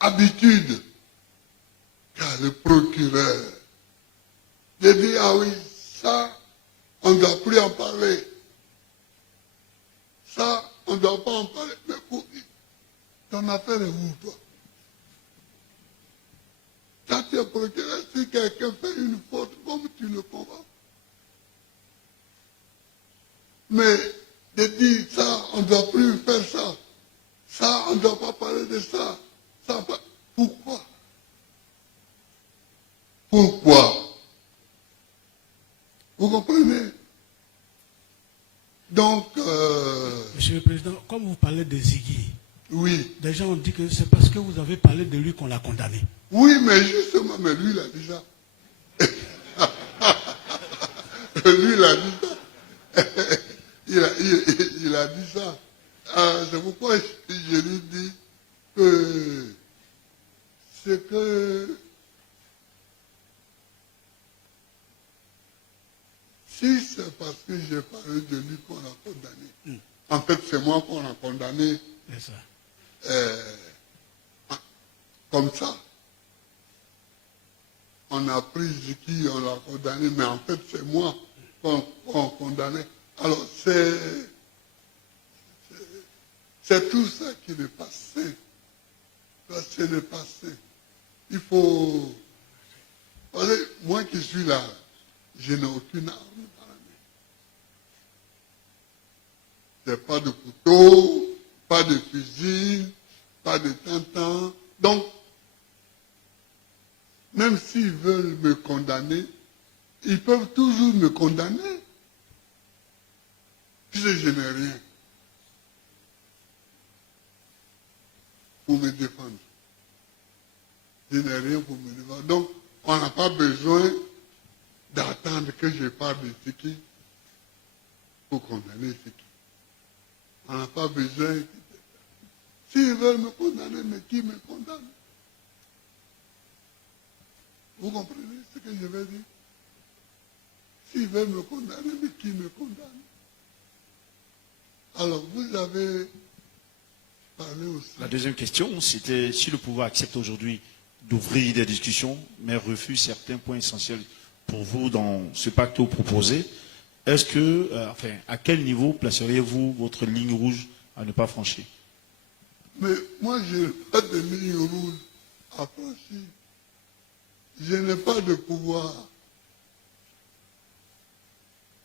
habitude qu'a le procureur de dire, ah oui, ça, on ne doit plus en parler. Ça, on ne doit pas en parler. Mais pour ton affaire est où, toi? Quand tu es procureur, si quelqu'un fait une faute, comme tu le comprends. Mais de dire ça, on ne doit plus faire ça. Ça, on ne doit pas parler de ça. Ça, pourquoi? Pourquoi? Vous comprenez? Donc... Monsieur le Président, comme vous parlez de Ziggy, oui. des gens ont dit que c'est parce que vous avez parlé de lui qu'on l'a condamné. Oui, mais justement, mais lui, il a dit ça. Lui, il a dit ça. il a dit ça. C'est pourquoi je lui dis que c'est que si c'est parce que j'ai parlé de lui qu'on a condamné, en fait, c'est moi qu'on a condamné. C'est ça. Comme ça. On a pris Ziki, on l'a condamné, mais en fait, c'est moi qu'on condamnait. Alors, c'est tout ça qui n'est pas sain. Ça, ce n'est pas sain. Il faut... Moi qui suis là, je n'ai aucune arme dans la main. C'est pas de couteau, pas de fusil, pas de tintin. Donc, même s'ils veulent me condamner, ils peuvent toujours me condamner. Puisque je n'ai rien pour me défendre. Je n'ai rien pour me défendre. Donc, on n'a pas besoin d'attendre que je parle de Ziki pour condamner Ziki. On n'a pas besoin. S'ils veulent me condamner, mais qui me condamne? Vous comprenez ce que je vais dire? S'ils veulent me condamner, mais qui me condamne? Alors, vous avez parlé aussi... La deuxième question, c'était si le pouvoir accepte aujourd'hui d'ouvrir des discussions, mais refuse certains points essentiels pour vous dans ce pacte proposé, est-ce que, à quel niveau placeriez-vous votre ligne rouge à ne pas franchir? Mais moi, je n'ai pas de ligne rouge à franchir. Je n'ai pas de pouvoir.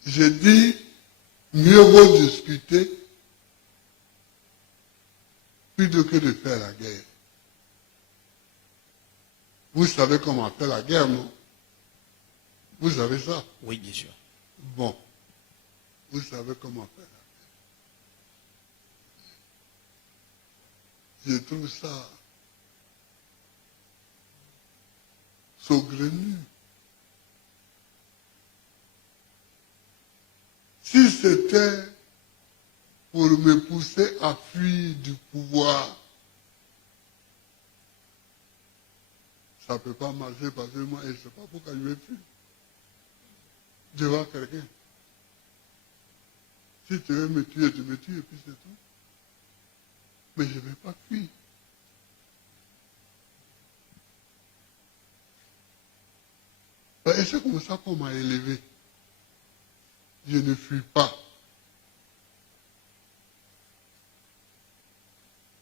Je dis, mieux vaut discuter plutôt que de faire la guerre. Vous savez comment faire la guerre, non? Vous savez ça? Oui, bien sûr. Bon. Vous savez comment faire la guerre. Je trouve ça saugrenu. Si c'était pour me pousser à fuir du pouvoir, ça ne peut pas marcher parce que moi, je ne sais pas pourquoi je vais fuir devant quelqu'un. Si tu veux me tuer, tu me tues et puis c'est tout. Mais je ne vais pas fuir. Et c'est comme ça qu'on m'a élevé. Je ne fuis pas.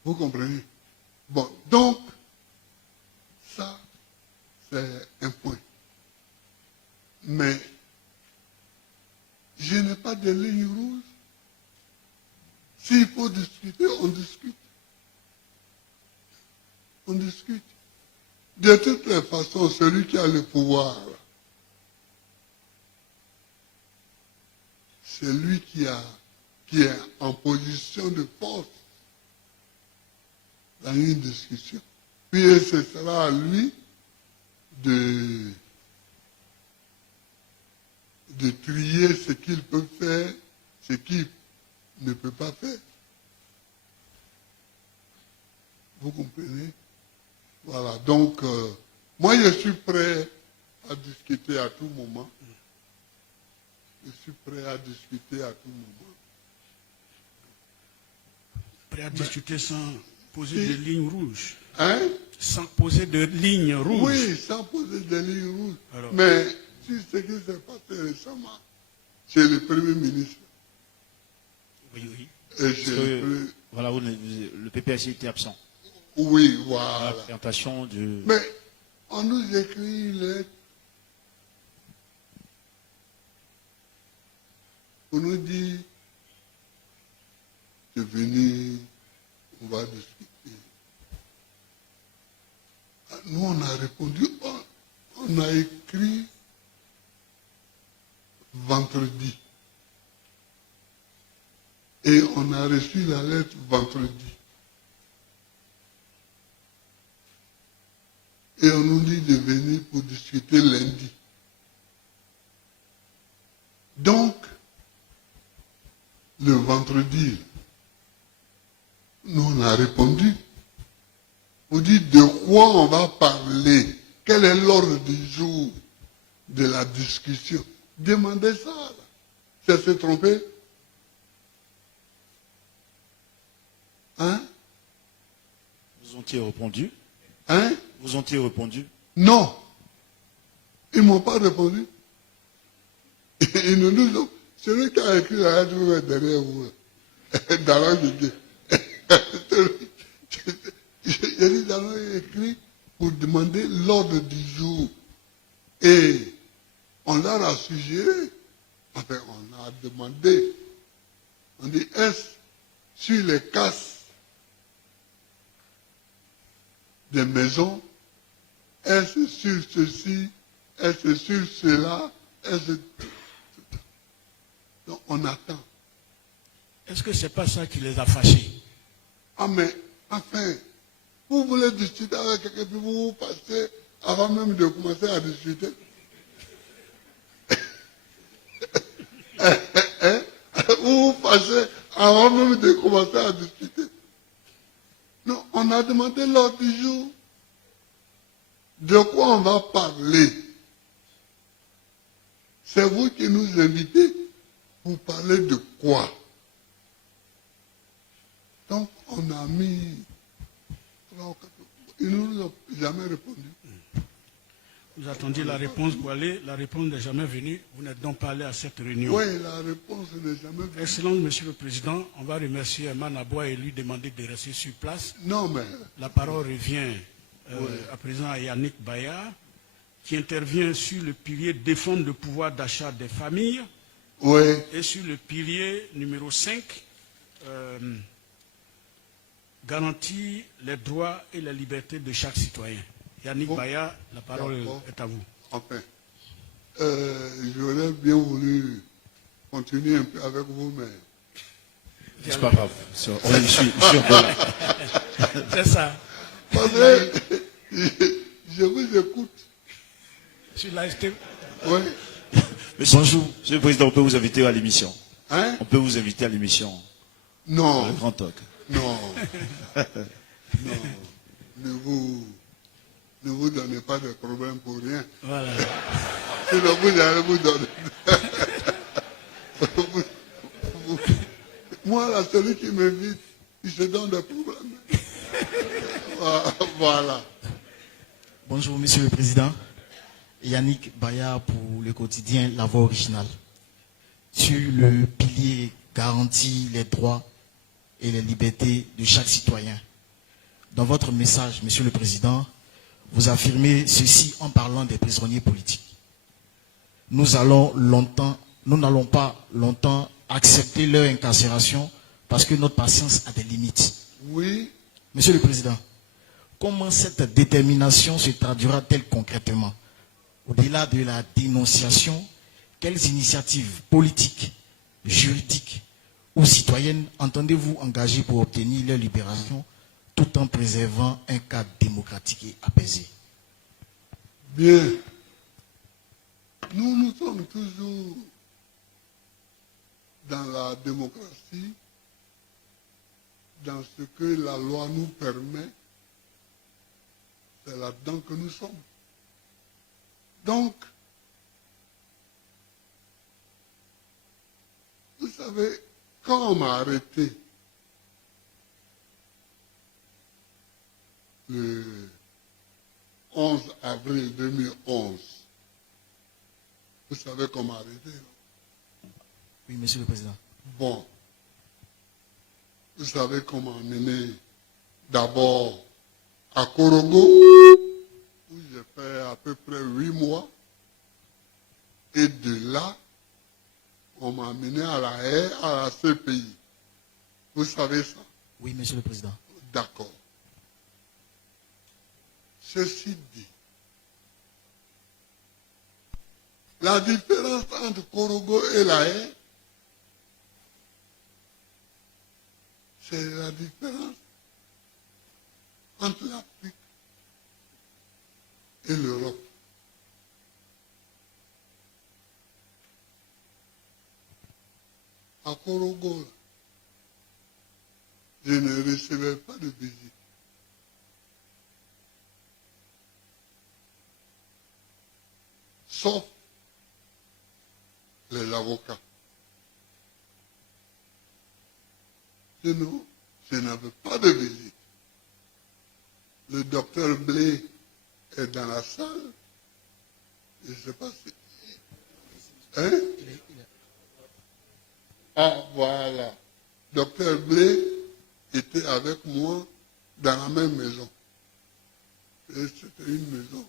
Vous comprenez? Bon, donc, ça, c'est un point. Mais, je n'ai pas de ligne rouge. S'il faut discuter, on discute. On discute. De toutes les façons, celui qui a le pouvoir, c'est lui qui est en position de force dans une discussion. Puis ce sera à lui de trier ce qu'il peut faire, ce qu'il ne peut pas faire. Vous comprenez? Voilà, donc, moi je suis prêt à discuter à tout moment. Je suis prêt à discuter à tout moment. Prêt à discuter sans poser des lignes rouges. Hein? Sans poser de ligne rouge. Oui, sans poser de lignes rouges. Alors. Mais sur ce qui s'est passé récemment chez le Premier ministre Oui, oui. et chez Parce le que, voilà, le PPAC était absent. Oui, À la voilà. présentation du... Mais on nous écrit une lettre. On nous dit, c'est venu, on va discuter. Nous, on a répondu, on a écrit vendredi. Et on a reçu la lettre vendredi. Et on nous dit de venir pour discuter lundi. Donc, le vendredi, nous on a répondu. On dit de quoi on va parler, quel est l'ordre du jour de la discussion. Demandez ça. Là. Ça s'est trompé? Hein? Vous ont-ils répondu? Hein? Vous ont-ils répondu? Non. Ils ne m'ont pas répondu. Ils nous ont... Celui qui a écrit la lettre derrière vous, dans l'anglais. J'ai dit dans l'anglais écrit pour demander l'ordre du jour. Et on leur a suggéré, enfin on a demandé, on dit est-ce sur les casses des maisons, est-ce sur ceci, est-ce sur cela, est-ce... Donc on attend. Est-ce que ce n'est pas ça qui les a fâchés? Ah mais, enfin, vous voulez discuter avec quelqu'un, puis vous passez avant même de commencer à discuter. Vous passez avant même de commencer à discuter. Non, on a demandé l'ordre du jour. De quoi on va parler? C'est vous qui nous invitez pour parler de quoi? Donc, on a mis... Ils ne nous ont jamais répondu. Vous attendiez la réponse pour aller, la réponse n'est jamais venue. Vous n'êtes donc pas allé à cette réunion. Oui, la réponse n'est jamais venue. Excellence, Monsieur le Président, on va remercier Herman Aboua et lui demander de rester sur place. Non, mais... La parole revient à présent à Yannick Bayard, qui intervient sur le pilier défendre le pouvoir d'achat des familles Oui. et sur le pilier numéro 5, garantir les droits et les libertés de chaque citoyen. Yannick Bayard, la parole est à vous. Enfin, j'aurais bien voulu continuer un peu avec vous, mais... C'est pas grave. Je suis encore là. C'est ça. Parce que je vous écoute. Sur la ST. Oui. Bonjour. Monsieur le Président, on peut vous inviter à l'émission. Hein? On peut vous inviter à l'émission. Non. Le Grand Talk. Non. Non. Ne vous donnez pas de problème pour rien. Voilà. Sinon vous allez vous donner. Moi, là, celui qui m'invite, il se donne des problèmes. Voilà. Bonjour, Monsieur le Président. Yannick Bayard pour le quotidien La Voix Originale. Sur le pilier garantit les droits et les libertés de chaque citoyen. Dans votre message, Monsieur le Président, vous affirmez ceci en parlant des prisonniers politiques. Nous n'allons pas longtemps accepter leur incarcération parce que notre patience a des limites. Oui. Monsieur le Président, comment cette détermination se traduira-t-elle concrètement? Au-delà de la dénonciation, quelles initiatives politiques, juridiques ou citoyennes entendez-vous engager pour obtenir leur libération tout en préservant un cadre démocratique et apaisé? Bien. Nous sommes toujours dans la démocratie, dans ce que la loi nous permet. C'est là-dedans que nous sommes. Donc, vous savez, quand on m'a arrêté 11 avril 2011. Vous savez comment arrêter, non? Oui, Monsieur le Président. Bon. Vous savez comment amener d'abord à Korogo, où j'ai fait à peu près 8 mois. Et de là, on m'a amené à la haie, à la CPI. Vous savez ça? Oui, Monsieur le Président. D'accord. Ceci dit, la différence entre Korogo et la haie, c'est la différence entre l'Afrique et l'Europe. À Korogo, je ne recevais pas de visite. Sauf les avocats. Sinon, je n'avais pas de visite. Le docteur Blé est dans la salle. Je ne sais pas si... Hein? Ah, voilà. Docteur Blé était avec moi dans la même maison. Et c'était une maison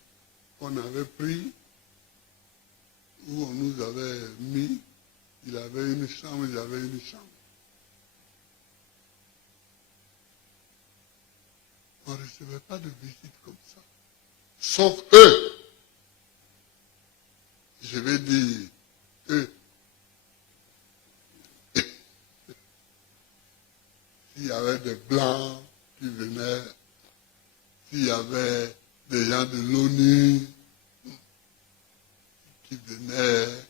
qu'on avait prise, où on nous avait mis. Il avait une chambre, j'avais une chambre. On ne recevait pas de visite comme ça. Sauf eux. Je vais dire, eux. S'il y avait des Blancs qui venaient, s'il y avait des gens de l'ONU qui venaient,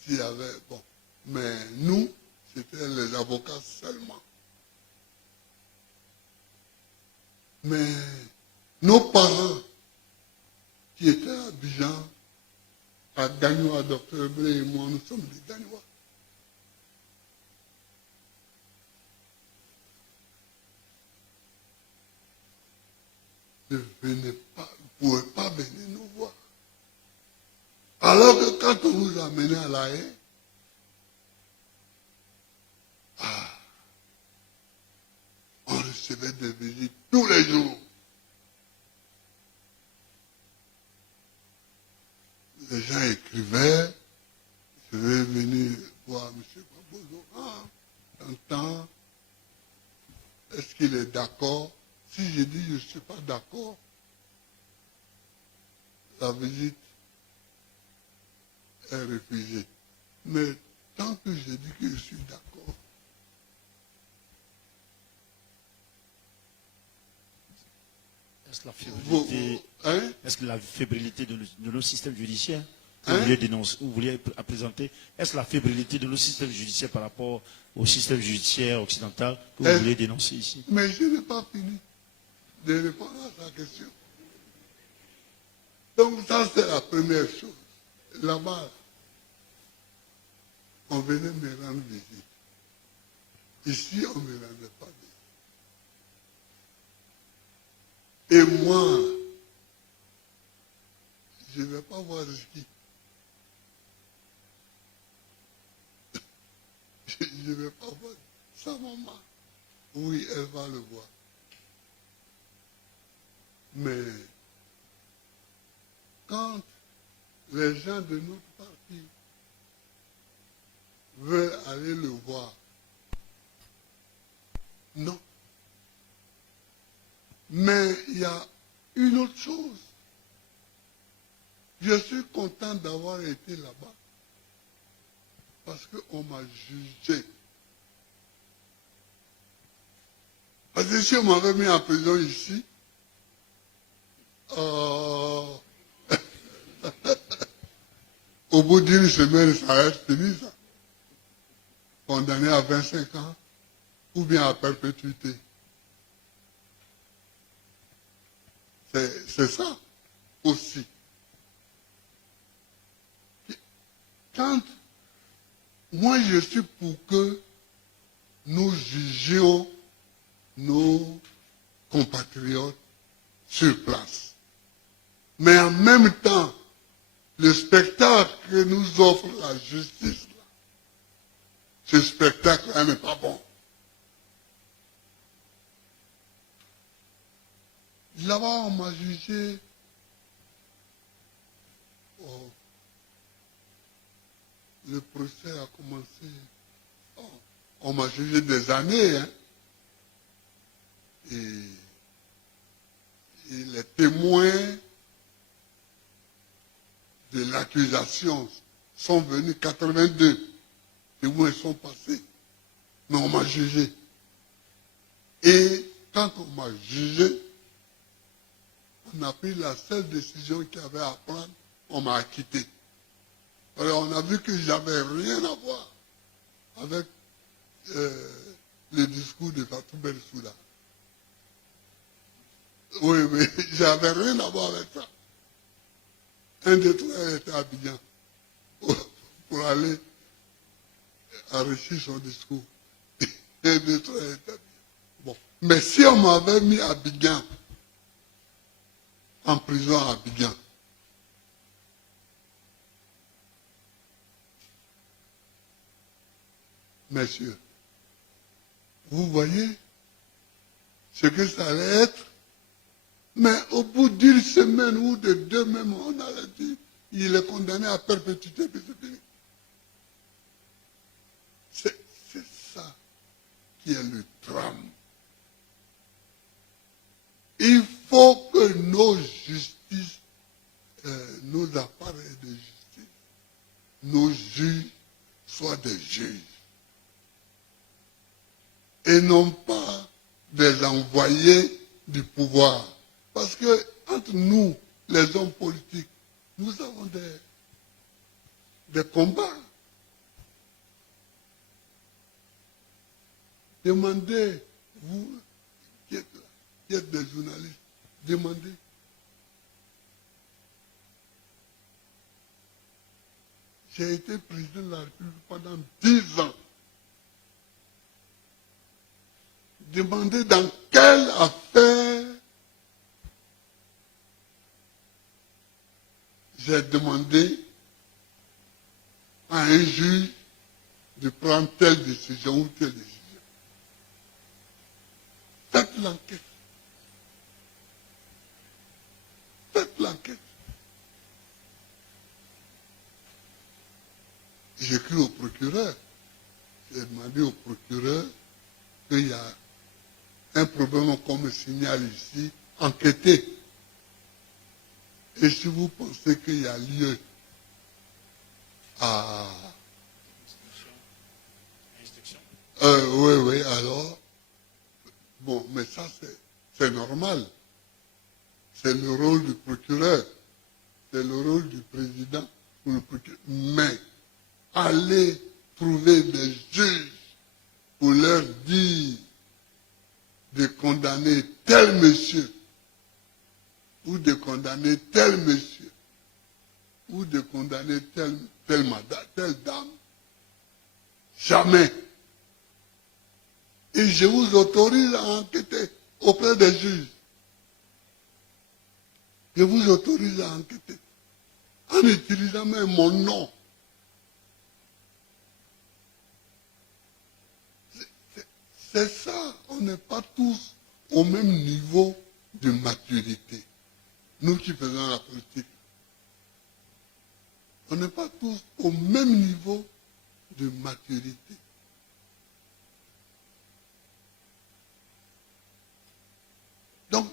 s'il y avait... Bon, mais nous, c'était les avocats seulement. Mais nos parents, qui étaient à Abidjan, à Gagnois, Dr. Blé et moi, nous sommes des Gagnois. Ne venez pas, vous ne pouvez pas venir nous voir. Alors que quand on nous a amenés à la haie, on recevait des visites tous les jours. Les gens écrivaient, je vais venir voir M. Babozo. T'entends, est-ce qu'il est d'accord? Si je dis je ne suis pas d'accord, la visite est refusée. Mais tant que je dis que je suis d'accord, est-ce que la fébrilité de nos systèmes judiciaires que vous vouliez dénoncer, vous vouliez présenter, est-ce la fébrilité de nos systèmes judiciaires par rapport au système judiciaire occidental que vous vouliez dénoncer ici? Mais je n'ai pas fini de répondre à sa question. Donc ça, c'est la première chose. Là-bas, on venait me rendre visite. Ici, on ne me rendait pas visite. Et moi, je ne vais pas voir Rizki. Je ne vais pas voir sa maman. Oui, elle va le voir. Mais quand les gens de notre parti veulent aller le voir, non. Mais il y a une autre chose. Je suis content d'avoir été là-bas parce qu'on m'a jugé. Parce que si on m'avait mis en prison ici, au bout d'une semaine, ça reste fini, ça. Condamné à 25 ans, ou bien à perpétuité. C'est ça aussi. Quand moi je suis pour que nous jugions nos compatriotes sur place. Mais en même temps, le spectacle que nous offre la justice, là, ce spectacle-là n'est pas bon. Là-bas, on m'a jugé. Oh, le procès a commencé. Oh, on m'a jugé des années. Hein, et les témoins de l'accusation sont venus, 82 témoins sont passés. Mais on m'a jugé. Et quand on m'a jugé, on a pris la seule décision qu'il y avait à prendre, on m'a acquitté. Alors on a vu que j'avais rien à voir avec le discours de Fatou Bensouda. Oui, mais j'avais rien à voir avec ça. Un des trois était à Abidjan pour aller enrichir son discours. Un des trois était à Abidjan. Bon. Mais si on m'avait mis à Abidjan, en prison à Abidjan, messieurs, vous voyez ce que ça allait être? Mais au bout d'une semaine ou de 2 même, on allait dire, il est condamné à perpétuité, puis c'est fini. C'est ça qui est le drame. Il faut que nos justices, nos appareils de justice, nos juges soient des juges. Et non pas des envoyés du pouvoir. Parce que entre nous, les hommes politiques, nous avons des combats. Demandez, vous qui êtes là, qui êtes des journalistes, demandez. J'ai été président de la République pendant 10 ans. Demandez dans quelle affaire j'ai demandé à un juge de prendre telle décision ou telle décision. Faites l'enquête. Faites l'enquête. J'ai écrit au procureur. J'ai demandé au procureur qu'il y a un problème qu'on me signale ici, enquêtez. Et si vous pensez qu'il y a lieu à... oui, alors... Bon, mais ça, c'est normal. C'est le rôle du procureur. C'est le rôle du président ou le procureur. Mais, allez trouver des juges pour leur dire de condamner tel monsieur, ou de condamner tel monsieur, ou de condamner telle madame, telle dame. Jamais. Et je vous autorise à enquêter auprès des juges. Je vous autorise à enquêter. En utilisant même mon nom. C'est ça, on n'est pas tous au même niveau de maturité. Nous qui faisons la politique. On n'est pas tous au même niveau de maturité. Donc,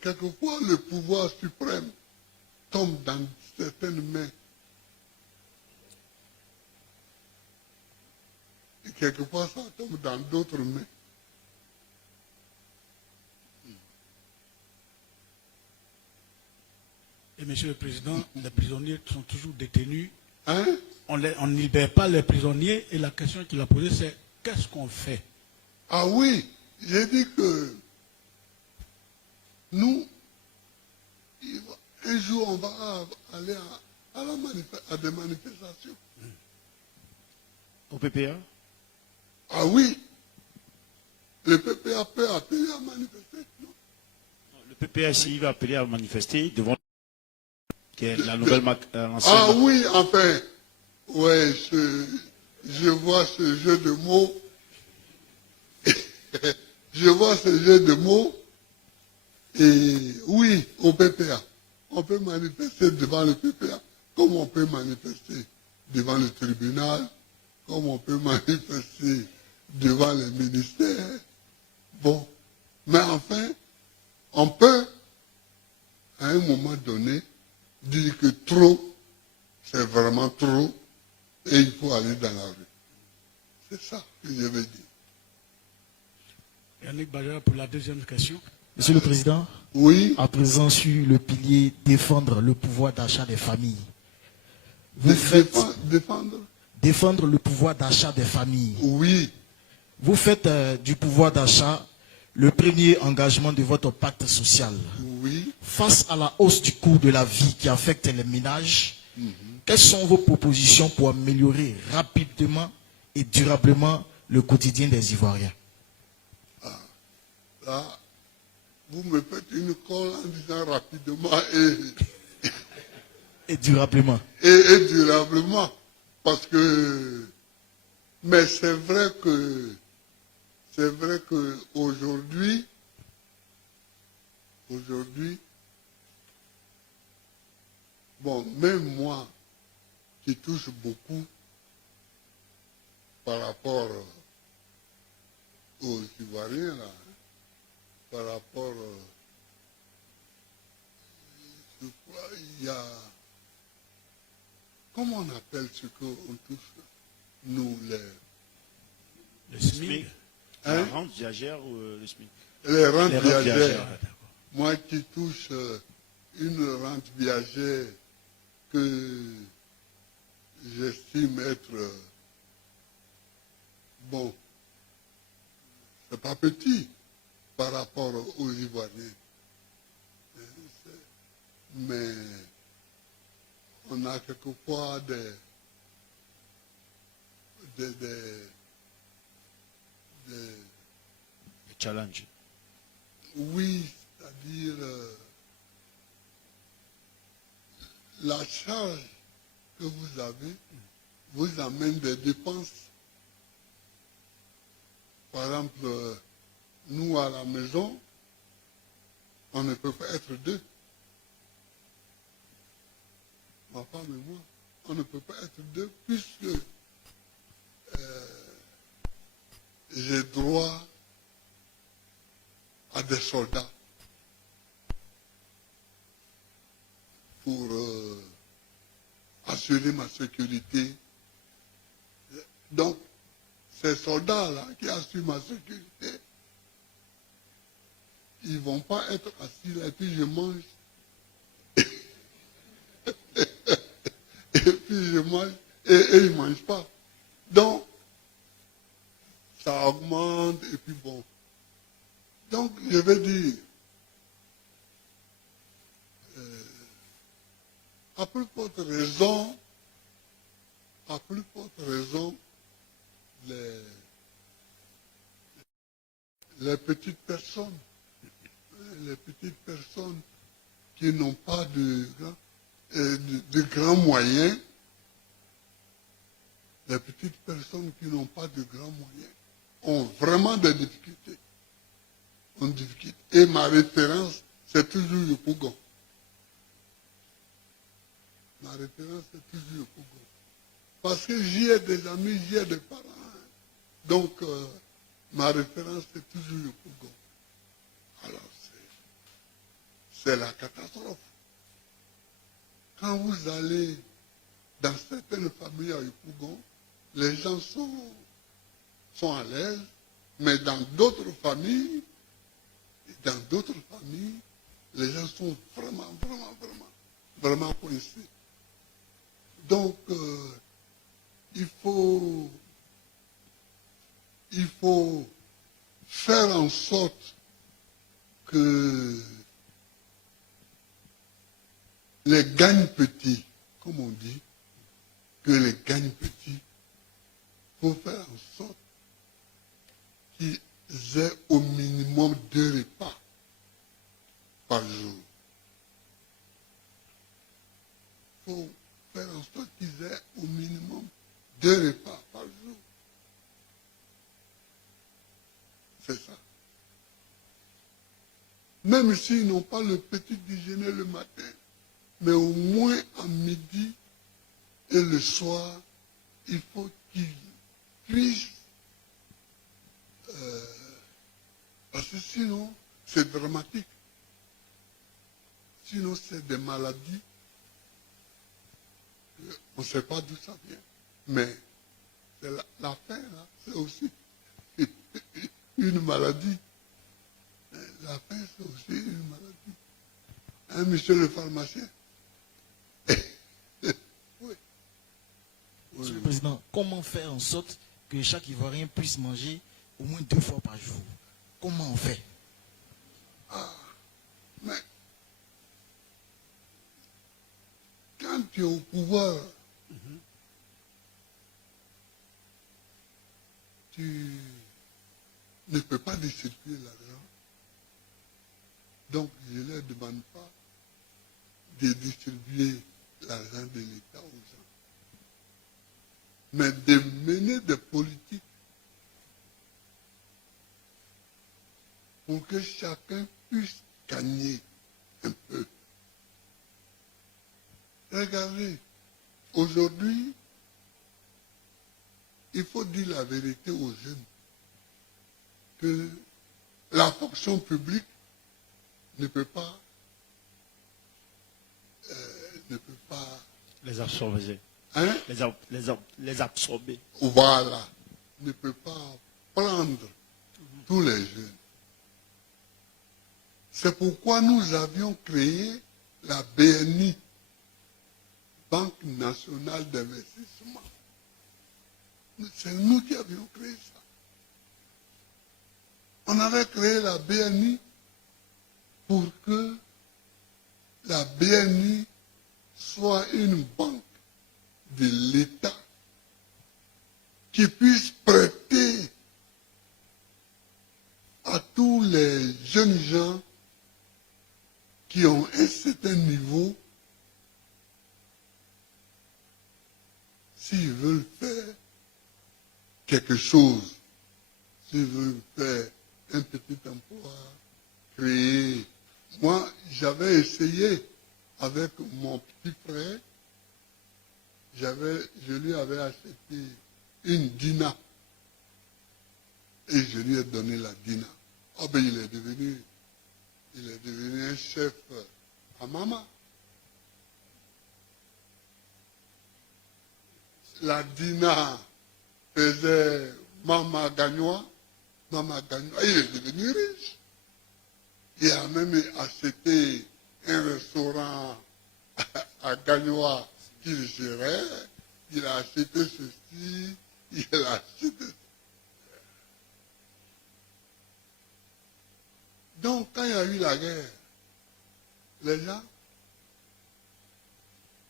quelquefois, le pouvoir suprême tombe dans certaines mains. Et quelquefois, ça tombe dans d'autres mains. Et Monsieur le Président, les prisonniers sont toujours détenus. Hein? On ne libère pas les prisonniers. Et la question qu'il a posée, c'est qu'est-ce qu'on fait? Ah oui, j'ai dit que nous, un jour, on va aller à des manifestations. Au PPA? Ah oui, le PPA peut appeler à manifester, non? Le PPA, s'il va appeler à manifester devant qui est la nouvelle marque, l'ancienne Ah marque. oui, enfin, ouais, je vois ce jeu de mots. Je vois ce jeu de mots. Et oui, au PPA. On peut manifester devant le PPA, comme on peut manifester devant le tribunal, comme on peut manifester devant les ministères. Bon. Mais enfin, on peut, à un moment donné, dire que trop, c'est vraiment trop, et il faut aller dans la rue. C'est ça que je veux dire. Yannick Baya pour la deuxième question. Monsieur le Président, Oui, à présent sur le pilier défendre le pouvoir d'achat des familles. Vous faites défendre. défendre le pouvoir d'achat des familles. Oui, Vous faites du pouvoir d'achat le premier engagement de votre pacte social. oui. Face à la hausse du coût de la vie qui affecte les ménages, quelles sont vos propositions pour améliorer rapidement et durablement le quotidien des Ivoiriens? Là, vous me faites une colle en disant rapidement Et durablement. et durablement. Parce que, mais c'est vrai que aujourd'hui, bon, même moi, qui touche beaucoup par rapport aux Ivoiriens, là, par rapport, je crois, il y a, comment on appelle ce qu'on touche, nous, Le SMIC. La hein? rente viagère ou le SMIC? Les rentes Les rentes viagères. viagères. Moi qui touche une rente viagère que j'estime être, bon, c'est pas petit par rapport aux Ivoiriens. Mais on a quelquefois des Le challenge. oui, c'est-à-dire la charge que vous avez vous amène des dépenses. Par exemple, nous à la maison, on ne peut pas être deux. Ma femme et moi, on ne peut pas être deux puisque j'ai droit à des soldats pour assurer ma sécurité. Donc, ces soldats-là qui assurent ma sécurité, ils ne vont pas être assis là et puis je mange. Et puis je mange et ils ne mangent pas. Donc, ça augmente et puis bon. Donc, je vais dire, à plus forte raison, les petites personnes qui n'ont pas de grands moyens, les petites personnes qui n'ont pas de grands moyens ont vraiment des difficultés. Et ma référence, c'est toujours le Pougon. Ma référence, c'est toujours le Pougon. Parce que j'y ai des amis, j'y ai des parents. Donc, ma référence, c'est toujours le Pougon. Alors, c'est la catastrophe. Quand vous allez dans certaines familles à Yopougon, les gens sont à l'aise, mais dans d'autres familles, les gens sont vraiment coincés. Donc, il faut faire en sorte que les gagnes petits, comme on dit, que les gagnes petits, il faut faire en sorte qu'ils aient au minimum 2 repas par jour. 2 repas par jour. C'est ça. Même s'ils n'ont pas le petit déjeuner le matin, mais au moins à midi et le soir, il faut qu'ils puissent, parce que sinon, c'est dramatique. Sinon, c'est des maladies. On ne sait pas d'où ça vient. Mais c'est la faim, là, c'est aussi une maladie. La faim, c'est aussi une maladie. Hein, monsieur le pharmacien? Oui. Monsieur le Président, comment faire en sorte que chaque Ivoirien puisse manger au moins 2 fois par jour? Comment on fait? Mais quand tu es au pouvoir, tu ne peux pas distribuer l'argent. Donc, je ne leur demande pas de distribuer l'argent de l'État aux gens, mais de mener des politiques pour que chacun puisse gagner un peu. Regardez, aujourd'hui, il faut dire la vérité aux jeunes que la fonction publique ne peut pas Les absorber. hein, Les absorber. voilà, ne peut pas prendre tous les jeunes. C'est pourquoi nous avions créé la BNI, Banque nationale d'investissement. C'est nous qui avions créé ça. On avait créé la BNI pour que la BNI soit une banque de l'État qui puisse prêter à tous les jeunes gens qui ont un certain niveau, s'ils veulent faire quelque chose, s'ils veulent faire un petit emploi, créer. Moi, j'avais essayé avec mon petit frère, je lui avais acheté une dina et je lui ai donné la dina. Oh ben il est devenu un chef à Mama. La dina faisait Mama Gagnois, il est devenu riche. Il a même acheté un restaurant à Gagnois qu'il gérait, il a acheté ceci, il a acheté. Donc, quand il y a eu la guerre, les gens,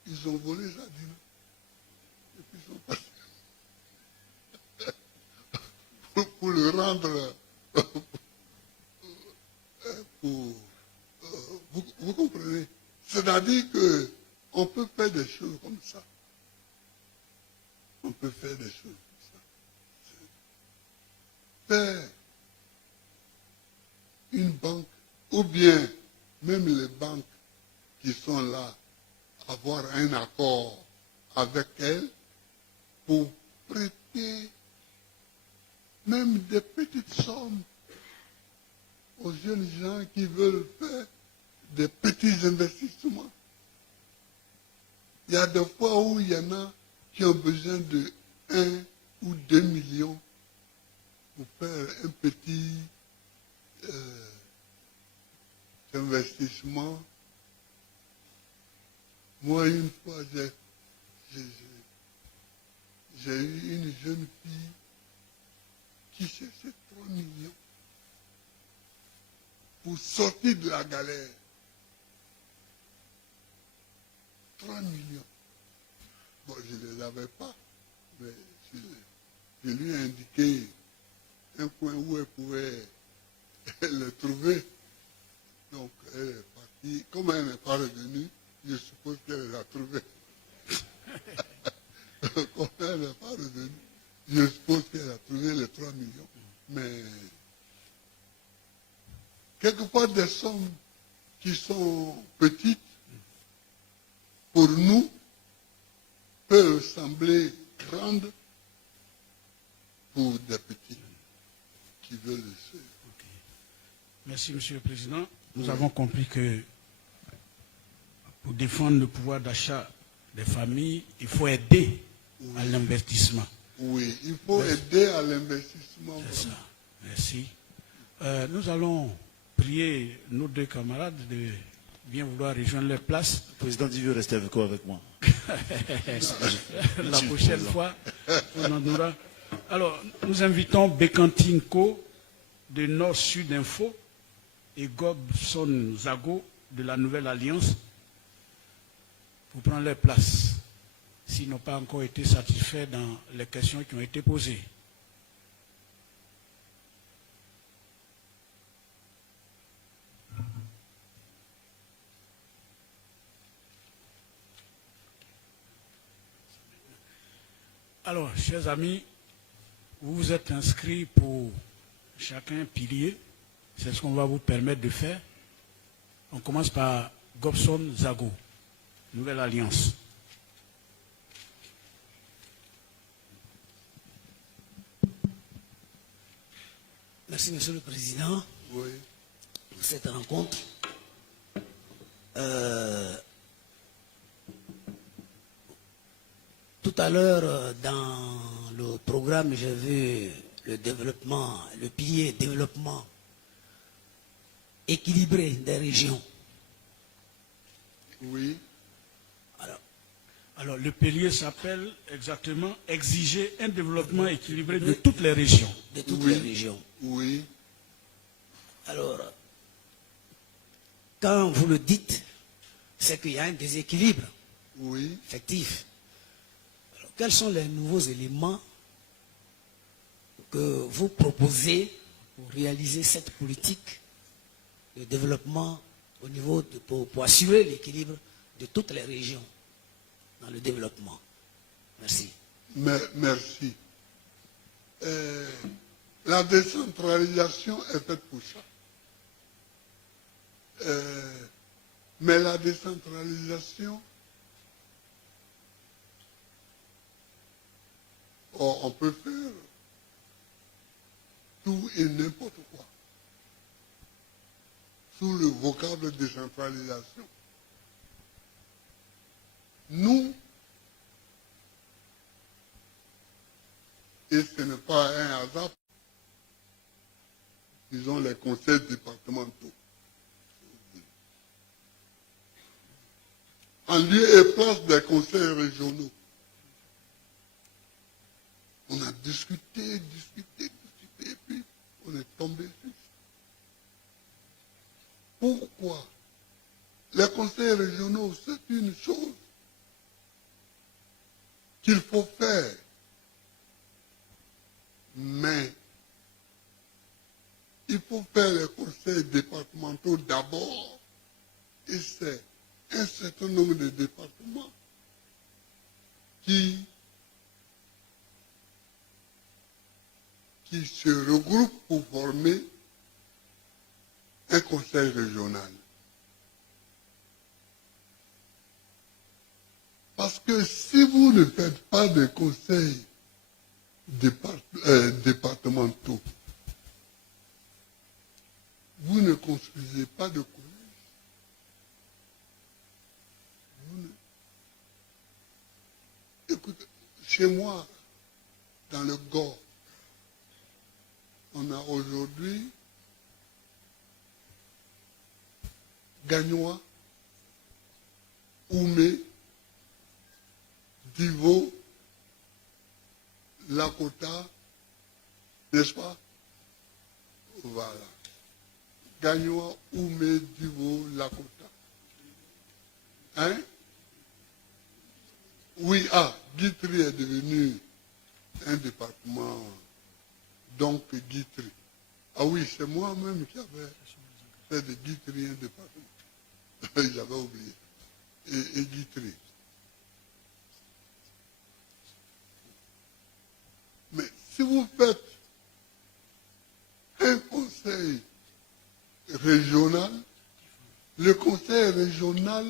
ils ont volé sa dîme. Et puis ils sont passés. pour le rendre. Vous comprenez? C'est-à-dire qu'on peut faire des choses comme ça. On peut faire des choses comme ça. Faire une banque, ou bien même les banques qui sont là, avoir un accord avec elles pour prêter même des petites sommes aux jeunes gens qui veulent faire des petits investissements. Il y a des fois où il y en a qui ont besoin de 1 ou 2 millions pour faire un petit investissement. Moi, une fois, j'ai eu une jeune fille qui cherchait 3 millions pour sortir de la galère. 3 millions. Bon, je ne les avais pas, mais je lui ai indiqué un coin où elle pouvait le trouver. Donc, elle est partie. Comme elle n'est pas revenue, je suppose qu'elle les a trouvés. comme elle n'est pas revenue, je suppose qu'elle a trouvé les 3 millions. Mais quelquefois des sommes qui sont petites, pour nous, peuvent sembler grandes pour des petits qui veulent le faire. Merci, Monsieur le Président. Nous avons compris que pour défendre le pouvoir d'achat des familles, il faut aider à l'investissement. Oui, il faut aider à l'investissement. C'est ça. Merci. Nous allons prier nos 2 camarades de bien vouloir rejoindre leur place. Le président dit veut rester avec quoi avec moi. La prochaine fois, on en aura. Alors, nous invitons Bekantinko de Nord-Sud Info et Gobson Zago de la Nouvelle Alliance pour prendre leur place s'ils n'ont pas encore été satisfaits dans les questions qui ont été posées. Alors, chers amis, vous vous êtes inscrits pour chacun pilier. C'est ce qu'on va vous permettre de faire. On commence par Gobson Zago, Nouvelle Alliance. Merci, Monsieur le Président, Oui. pour cette rencontre. Tout à l'heure, dans le programme, j'ai vu le développement, le pilier développement équilibré des régions. Oui. Alors, le pilier s'appelle exactement exiger un développement équilibré de toutes les régions. De toutes Oui. les régions. Oui. Alors, quand vous le dites, c'est qu'il y a un déséquilibre Oui. effectif. Alors, quels sont les nouveaux éléments que vous proposez pour réaliser cette politique de développement au niveau pour assurer l'équilibre de toutes les régions dans le développement? Merci. Merci. La décentralisation est faite pour ça. Mais la décentralisation, on peut faire tout et n'importe quoi sous le vocable décentralisation. Nous, et ce n'est pas un hasard, disons les conseils départementaux. En lieu et place des conseils régionaux. On a discuté, et puis on est tombé sur ça. Pourquoi? Les conseils régionaux, c'est une chose qu'il faut faire. Mais il faut faire les conseils départementaux d'abord. Et c'est un certain nombre de départements qui se regroupent pour former un conseil régional. Parce que si vous ne faites pas de conseils départementaux, vous ne construisez pas de collège. Écoutez, chez moi, dans le Gord, on a aujourd'hui Gagnois, Oumé, Divo, Lakota, n'est-ce pas? Voilà. Gagnois, Oumé, Divo, Lakota. Hein? Oui, Guitry est devenu un département, donc Guitry. Ah oui, c'est moi-même qui avais fait de Guitry un département. J'avais oublié. Et Guitry. si vous faites un conseil régional, le conseil régional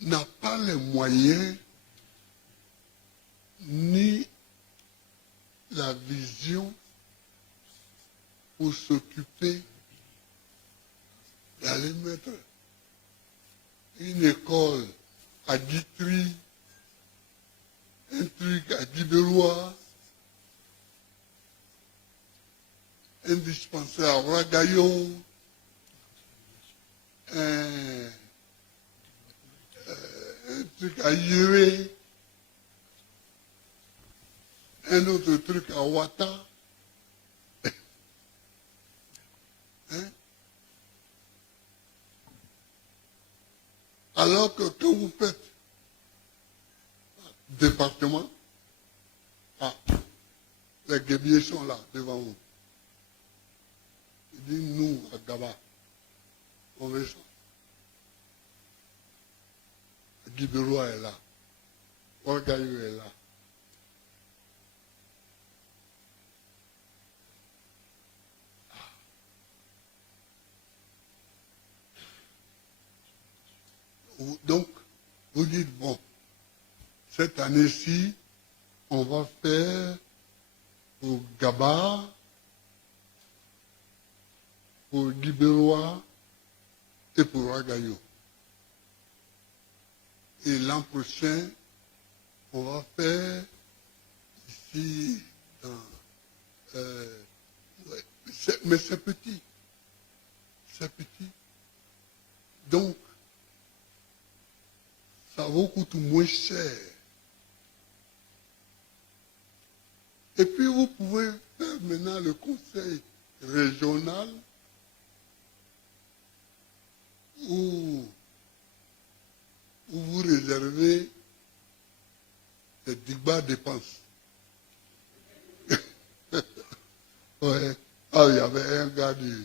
n'a pas les moyens ni la vision pour s'occuper d'aller mettre une école à Guitry, un truc à Guibélois, un dispensaire à Ragaillon, un truc à Yéré, un autre truc à Ouatta. Hein? Alors que quand vous faites département, les guébiers sont là devant vous. Il dit nous à Gaba, on veut ça. Guibélois est là, Orgaillou est là. Donc, vous dites, bon, cette année-ci, on va faire pour Gaba, pour Guibélois et pour Ragaillou. Et l'an prochain, on va faire ici, mais c'est petit. C'est petit. Donc, ça vous coûte moins cher. Et puis vous pouvez faire maintenant le conseil régional où vous réservez des débats dépenses. Ouais. Ah, il y avait un gars du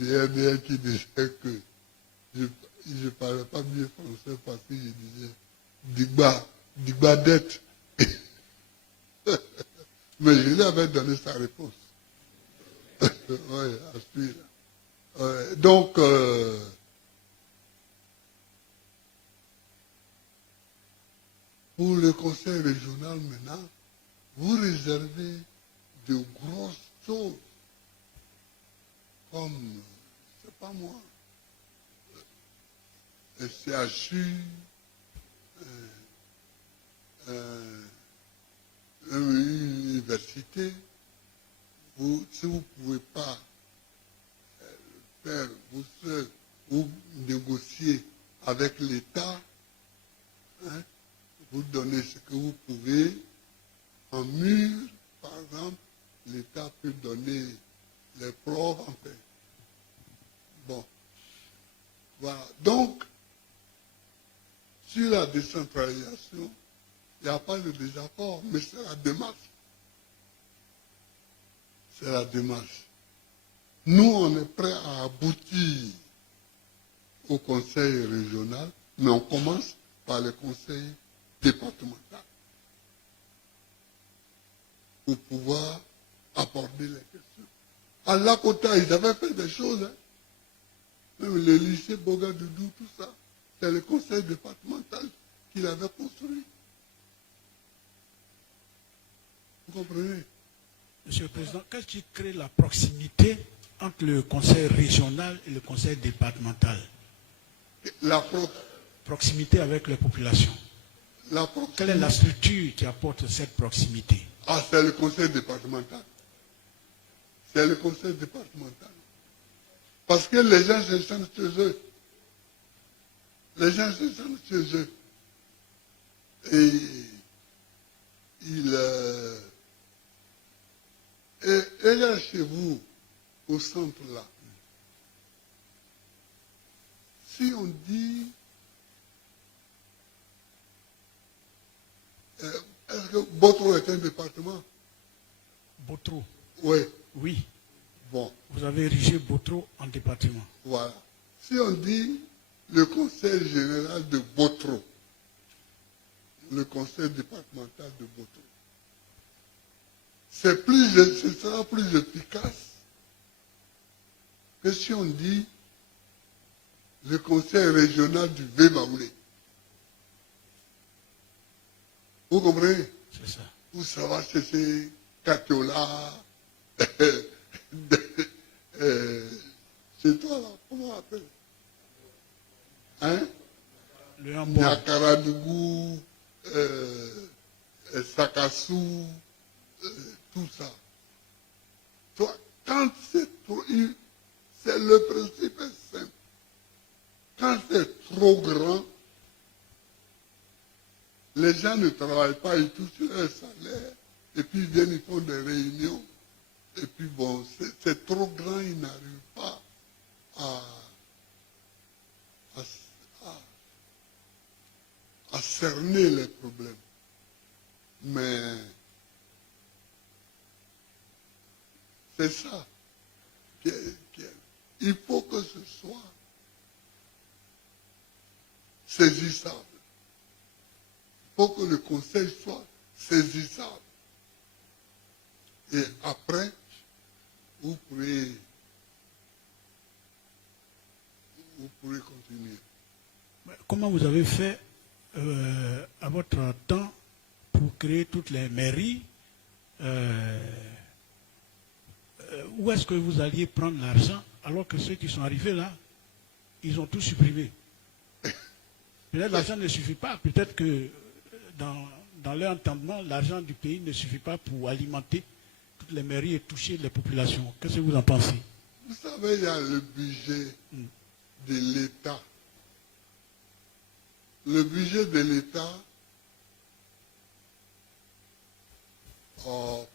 RDR qui disait que je ne parlais pas bien français parce que je disais Digba dette. Mais je lui avais donné sa réponse. Oui, à celui-là. Ouais. Donc, pour le conseil régional maintenant, vous réservez de grosses choses comme, je ne sais pas moi, le CHU, une université, si vous ne pouvez pas faire vous seul ou négocier avec l'État, hein, vous donnez ce que vous pouvez. En mur, par exemple, l'État peut donner les profs, en fait. Bon. Voilà. Donc, sur la décentralisation, il n'y a pas de désaccord, mais c'est la démarche. C'est la démarche. Nous, on est prêts à aboutir au conseil régional, mais on commence par le conseil départemental pour pouvoir aborder les questions. À Lakota, ils avaient fait des choses. Hein. Même le lycée Bogadoudou, tout ça, c'est le conseil départemental qui l'avait construit. Vous comprenez? Monsieur le Président, qu'est-ce qui crée la proximité entre le conseil régional et le conseil départemental? Proximité avec les populations. Quelle est la structure qui apporte cette proximité? Ah, c'est le conseil départemental. C'est le conseil départemental. Parce que les gens se sentent chez eux. Les gens se sentent chez eux. Et il est là chez vous, au centre là. Si on dit, est-ce que Botro est un département? Botro. Oui. Oui. Bon. Vous avez érigé Botro en département. Voilà. Si on dit le conseil général de Botro, le conseil départemental de Botro, ce sera plus efficace que si on dit le conseil régional du Vémaoulé. Vous comprenez? C'est ça. Où ça va chercher Catiola, c'est toi là, comment on appelle? Hein? Le Hambourg. Nyakaradougou, Sakassou, tout ça. Toi, quand c'est trop, c'est le principe est simple. Quand c'est trop grand, les gens ne travaillent pas, ils touchent leur salaire, et puis ils viennent, ils font des réunions, et puis bon, c'est trop grand, ils n'arrivent pas à cerner les problèmes. Mais c'est ça. Il faut que ce soit saisissable. Il faut que le conseil soit saisissable. Et après, vous pourrez continuer. Comment vous avez fait à votre temps pour créer toutes les mairies? Où est-ce que vous alliez prendre l'argent alors que ceux qui sont arrivés là, ils ont tout supprimé? Peut-être l'argent ne suffit pas. Peut-être que dans leur entendement, l'argent du pays ne suffit pas pour alimenter toutes les mairies et toucher les populations. Qu'est-ce que vous en pensez? Vous savez, il y a le budget de l'État. Le budget de l'État, on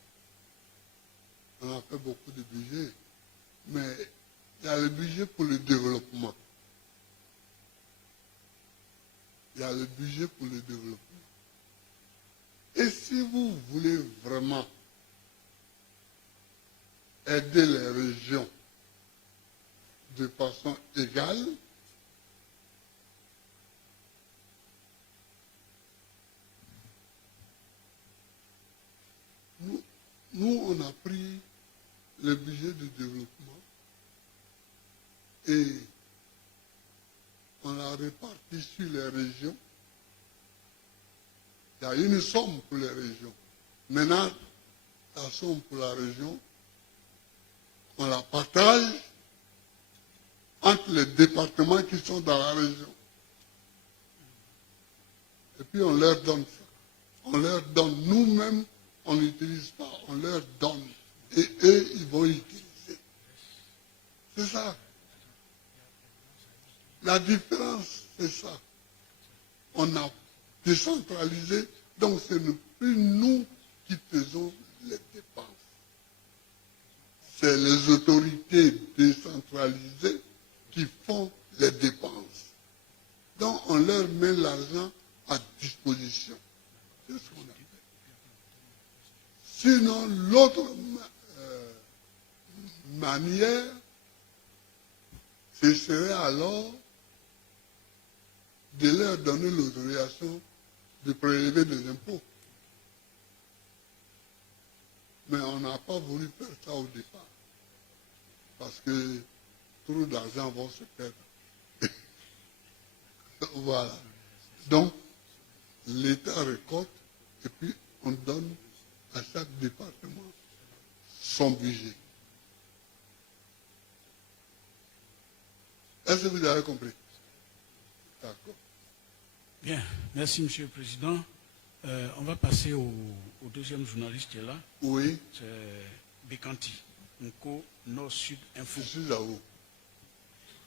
a fait beaucoup de budgets, mais il y a le budget pour le développement. Il y a le budget pour le développement. Et si vous voulez vraiment aider les régions de façon égale, nous, on a pris le budget de développement et on l'a réparti sur les régions. Il y a une somme pour les régions. Maintenant, la somme pour la région, on la partage entre les départements qui sont dans la région. Et puis on leur donne ça. On leur donne nous-mêmes, on n'utilise pas, on leur donne. Et eux, ils vont utiliser. C'est ça. La différence, c'est ça. On a décentralisé, donc ce n'est plus nous qui faisons les dépenses. C'est les autorités décentralisées qui font les dépenses. Donc on leur met l'argent à disposition. C'est ce qu'on appelle. Sinon, l'autre manière, ce serait alors de leur donner l'autorisation de prélever des impôts. Mais on n'a pas voulu faire ça au départ. Parce que trop d'argent va se perdre. Voilà. Donc, l'État récolte et puis on donne à chaque département son budget. Est-ce que vous avez compris? D'accord. Bien, merci Monsieur le Président. On va passer au deuxième journaliste qui est là. Oui, C'est Bekanti, Nko, Nord-Sud Info. je suis là-haut.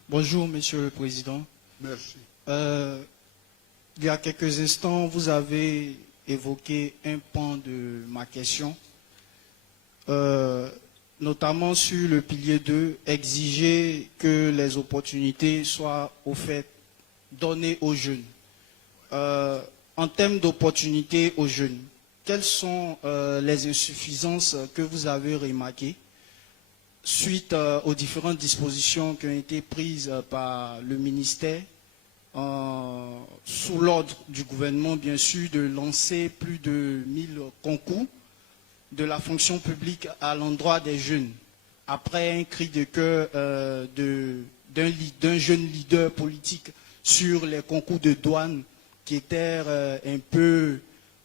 Bonjour, Monsieur le Président. Merci. Il y a quelques instants, vous avez évoqué un pan de ma question, notamment sur le pilier 2, exiger que les opportunités soient données aux jeunes. En termes d'opportunités aux jeunes, quelles sont les insuffisances que vous avez remarquées suite aux différentes dispositions qui ont été prises par le ministère sous l'ordre du gouvernement, bien sûr, de lancer plus de 1000 concours de la fonction publique à l'endroit des jeunes, après un cri de cœur d'un jeune leader politique sur les concours de douane qui étaient un peu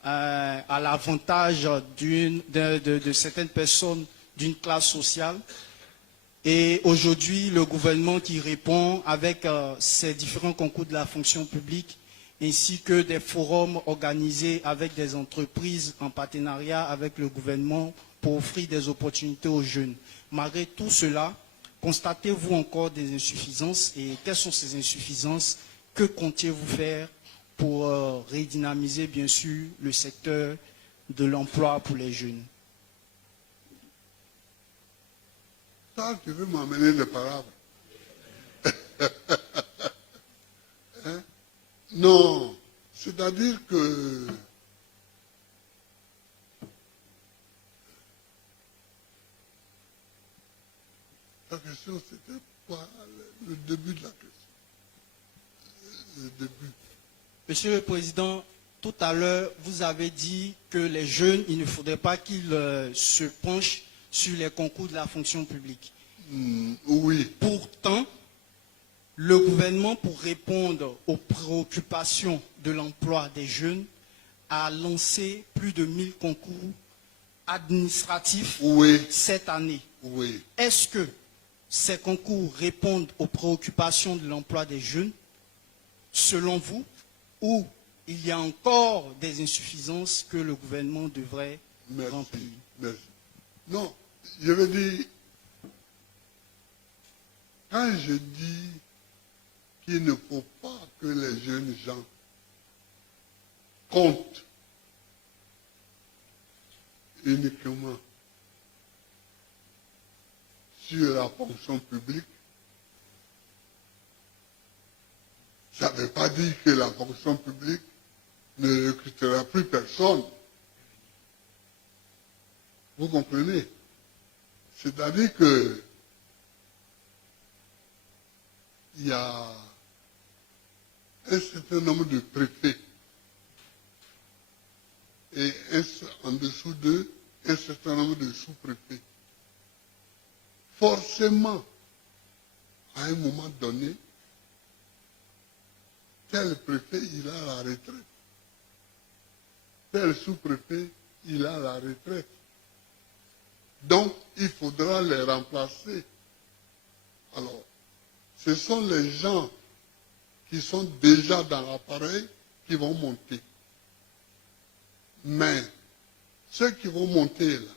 à l'avantage de certaines personnes d'une classe sociale. Et aujourd'hui, le gouvernement qui répond avec ces différents concours de la fonction publique, ainsi que des forums organisés avec des entreprises en partenariat avec le gouvernement pour offrir des opportunités aux jeunes. Malgré tout cela, constatez-vous encore des insuffisances et quelles sont ces insuffisances? Que comptiez-vous faire pour redynamiser bien sûr le secteur de l'emploi pour les jeunes? Ça, tu veux m'amener des parables. Hein? Non, c'est-à-dire que la question, c'était quoi le début de la question? Le début. Monsieur le Président, tout à l'heure, vous avez dit que les jeunes, il ne faudrait pas qu'ils se penchent sur les concours de la fonction publique. Oui. Pourtant, le gouvernement, pour répondre aux préoccupations de l'emploi des jeunes, a lancé plus de 1000 concours administratifs Oui. cette année. Oui. Est-ce que ces concours répondent aux préoccupations de l'emploi des jeunes, selon vous, ou il y a encore des insuffisances que le gouvernement devrait remplir? Merci. Non, je veux dire, quand je dis qu'il ne faut pas que les jeunes gens comptent uniquement sur la fonction publique, ça ne veut pas dire que la fonction publique ne recrutera plus personne. Vous comprenez? C'est-à-dire que il y a un certain nombre de préfets et en dessous d'eux, un certain nombre de sous-préfets. Forcément, à un moment donné, tel préfet, il a la retraite. Tel sous-préfet, il a la retraite. Donc, il faudra les remplacer. Alors, ce sont les gens qui sont déjà dans l'appareil qui vont monter. Mais, ceux qui vont monter là,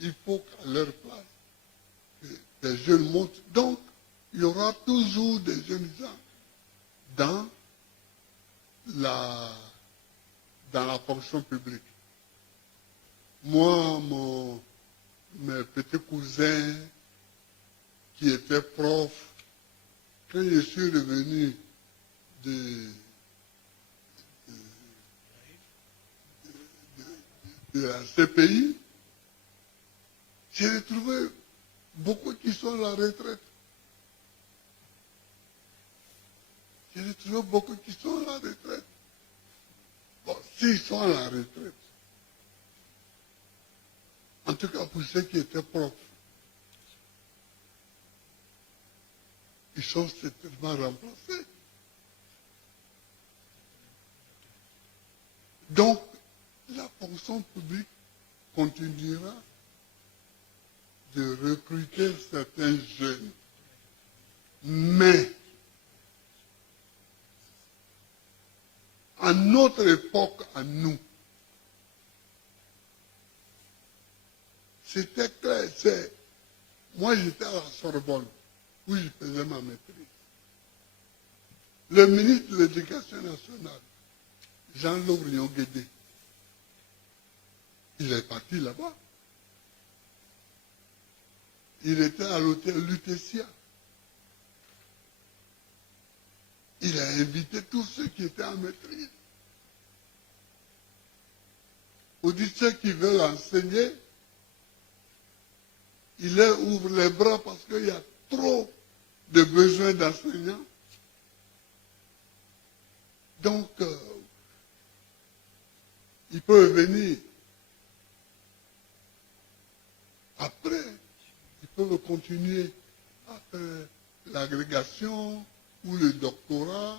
il faut qu'à leur place, que les jeunes montent. Donc, il y aura toujours des jeunes gens dans la fonction publique. Moi, mes petits cousins qui étaient profs, quand je suis revenu de la CPI, j'ai retrouvé beaucoup qui sont à la retraite. J'ai retrouvé beaucoup qui sont à la retraite. Bon, s'ils sont à la retraite, en tout cas pour ceux qui étaient profs, ils sont certainement remplacés. Donc, la fonction publique continuera de recruter certains jeunes. Mais, à notre époque, à nous, c'était clair. Moi, j'étais à la Sorbonne, où je faisais ma maîtrise. Le ministre de l'Éducation nationale, Jean-Claude Nyongede, il est parti là-bas. Il était à l'hôtel Lutetia. Il a invité tous ceux qui étaient en maîtrise. Vous dites ceux qui veulent enseigner, il leur ouvre les bras parce qu'il y a trop de besoins d'enseignants. Donc, ils peuvent venir. peuvent continuer à faire l'agrégation ou le doctorat.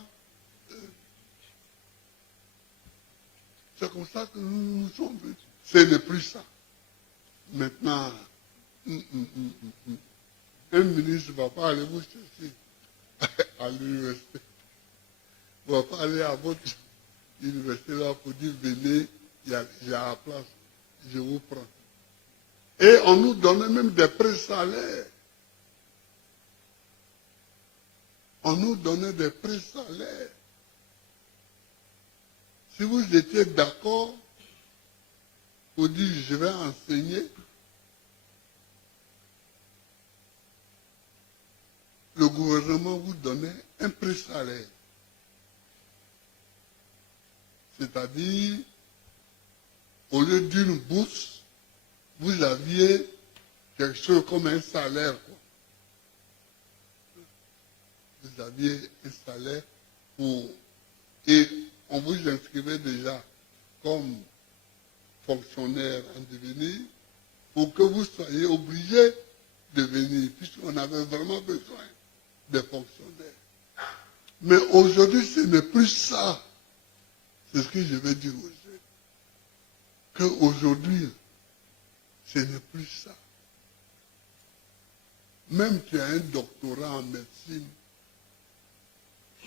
C'est comme ça que nous sommes venus. Ce n'est plus ça. Maintenant, un ministre ne va pas aller vous chercher à l'université. Il ne va pas aller à votre université là pour dire venez, il y a la place, je vous prends. Et on nous donnait même des pré-salaires. On nous donnait des pré-salaires. Si vous étiez d'accord pour dire je vais enseigner, le gouvernement vous donnait un pré-salaire. C'est-à-dire, au lieu d'une bourse, vous aviez quelque chose comme un salaire. Quoi. Vous aviez un salaire et on vous inscrivait déjà comme fonctionnaire en devenir pour que vous soyez obligé de venir, puisqu'on avait vraiment besoin des fonctionnaires. Mais aujourd'hui, ce n'est plus ça. C'est ce que je vais dire aux jeunes. Qu'aujourd'hui, ce n'est plus ça. Même tu as un doctorat en médecine,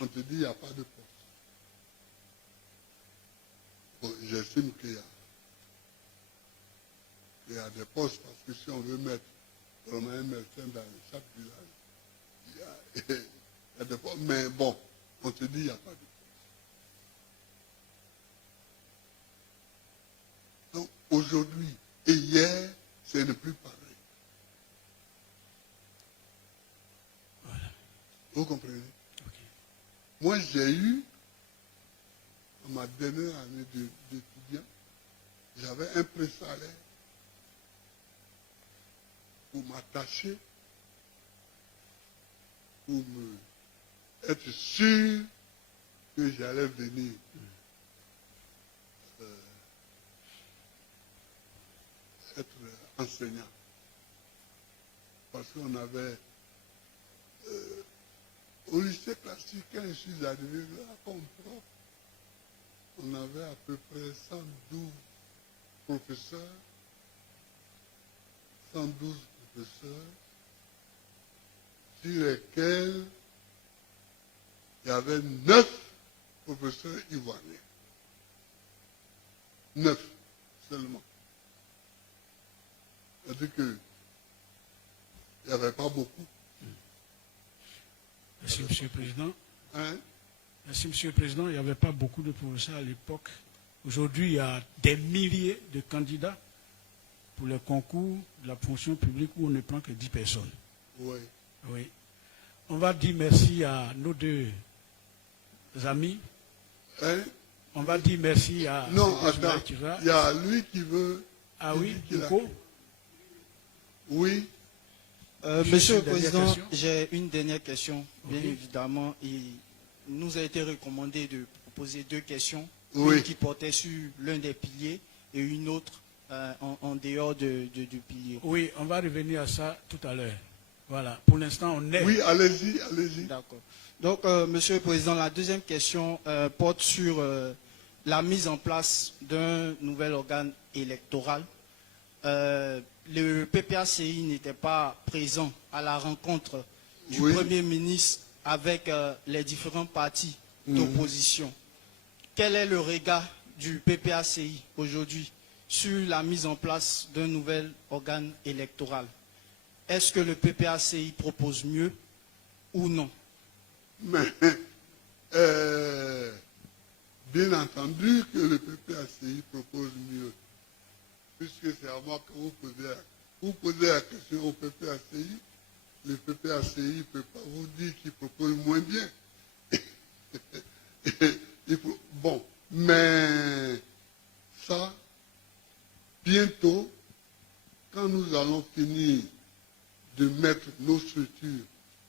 on te dit il n'y a pas de poste. Bon, j'estime qu'il y a des postes, parce que si on veut mettre vraiment un médecin dans chaque village, il y a des postes. Mais bon, on te dit il n'y a pas de poste. Donc aujourd'hui et hier, ce n'est plus pareil. Voilà. Vous comprenez? Okay. Moi, j'ai eu, dans ma dernière année d'étudiant, j'avais un pré-salaire pour m'attacher, pour être sûr que j'allais venir. Être enseignant. Parce qu'on avait, au lycée classique, quand je suis arrivé là comme prof, on avait à peu près 112 professeurs, 112 professeurs, sur lesquels il y avait 9 professeurs ivoiriens. 9 seulement. C'est-à-dire qu'il n'y avait pas beaucoup. Merci, Monsieur le Président. Hein? Merci, Monsieur le Président. Il n'y avait pas beaucoup de professeurs à l'époque. Aujourd'hui, il y a des milliers de candidats pour les concours de la fonction publique où on ne prend que 10 personnes. Oui. Oui. On va dire merci à nos deux amis. Hein? On va dire merci à... Non, attends. Il y a lui qui veut... Ah oui, qu'il a- Nico. Oui. Monsieur le une dernière Président, question. j'ai une dernière question. Bien Ok. évidemment, il nous a été recommandé de proposer 2 questions. Oui. Une qui portait sur l'un des piliers et une autre en dehors du pilier. Oui, on va revenir à ça tout à l'heure. Voilà. Pour l'instant, on est... Oui, allez-y, allez-y. D'accord. Donc, Monsieur le Président, la deuxième question porte sur la mise en place d'un nouvel organe électoral. Le PPACI n'était pas présent à la rencontre du Oui. Premier ministre avec les différents partis d'opposition. Quel est le regard du PPACI aujourd'hui sur la mise en place d'un nouvel organe électoral? Est-ce que le PPACI propose mieux ou non? Mais, bien entendu que le PPACI propose mieux. Puisque c'est à moi que vous posez la question au PPACI, le PPACI ne peut pas vous dire qu'il propose moins bien. Bon, mais ça, bientôt, quand nous allons finir de mettre nos structures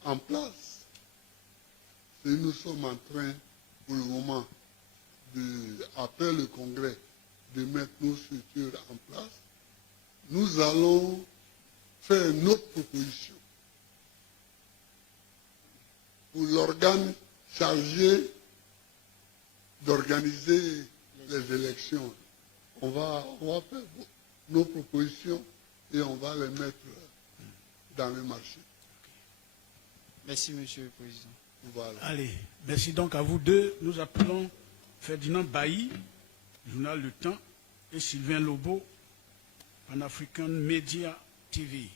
en place, et nous sommes en train, pour le moment, après le congrès, de mettre nos structures en place, nous allons fait une autre proposition pour l'organe chargé d'organiser les élections. On va faire nos propositions et on va les mettre dans le marché. Merci, Monsieur le Président. Voilà. Allez, merci donc à vous deux. Nous appelons Ferdinand Bailly, journal Le Temps, et Sylvain Lobo, Pan-African Media TV.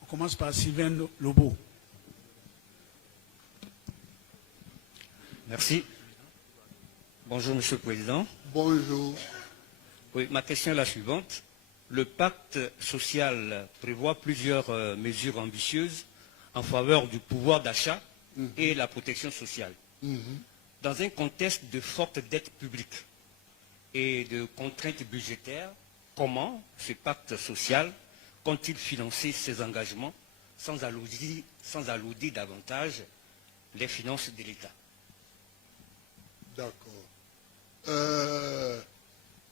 On commence par Sylvain Lobo. Merci. Bonjour, Monsieur le Président. Bonjour. Oui, ma question est la suivante. Le pacte social prévoit plusieurs mesures ambitieuses en faveur du pouvoir d'achat et la protection sociale. Dans un contexte de forte dette publique et de contraintes budgétaires, comment ce pacte social compte-t-il financer ces engagements sans alourdir davantage les finances de l'État? D'accord.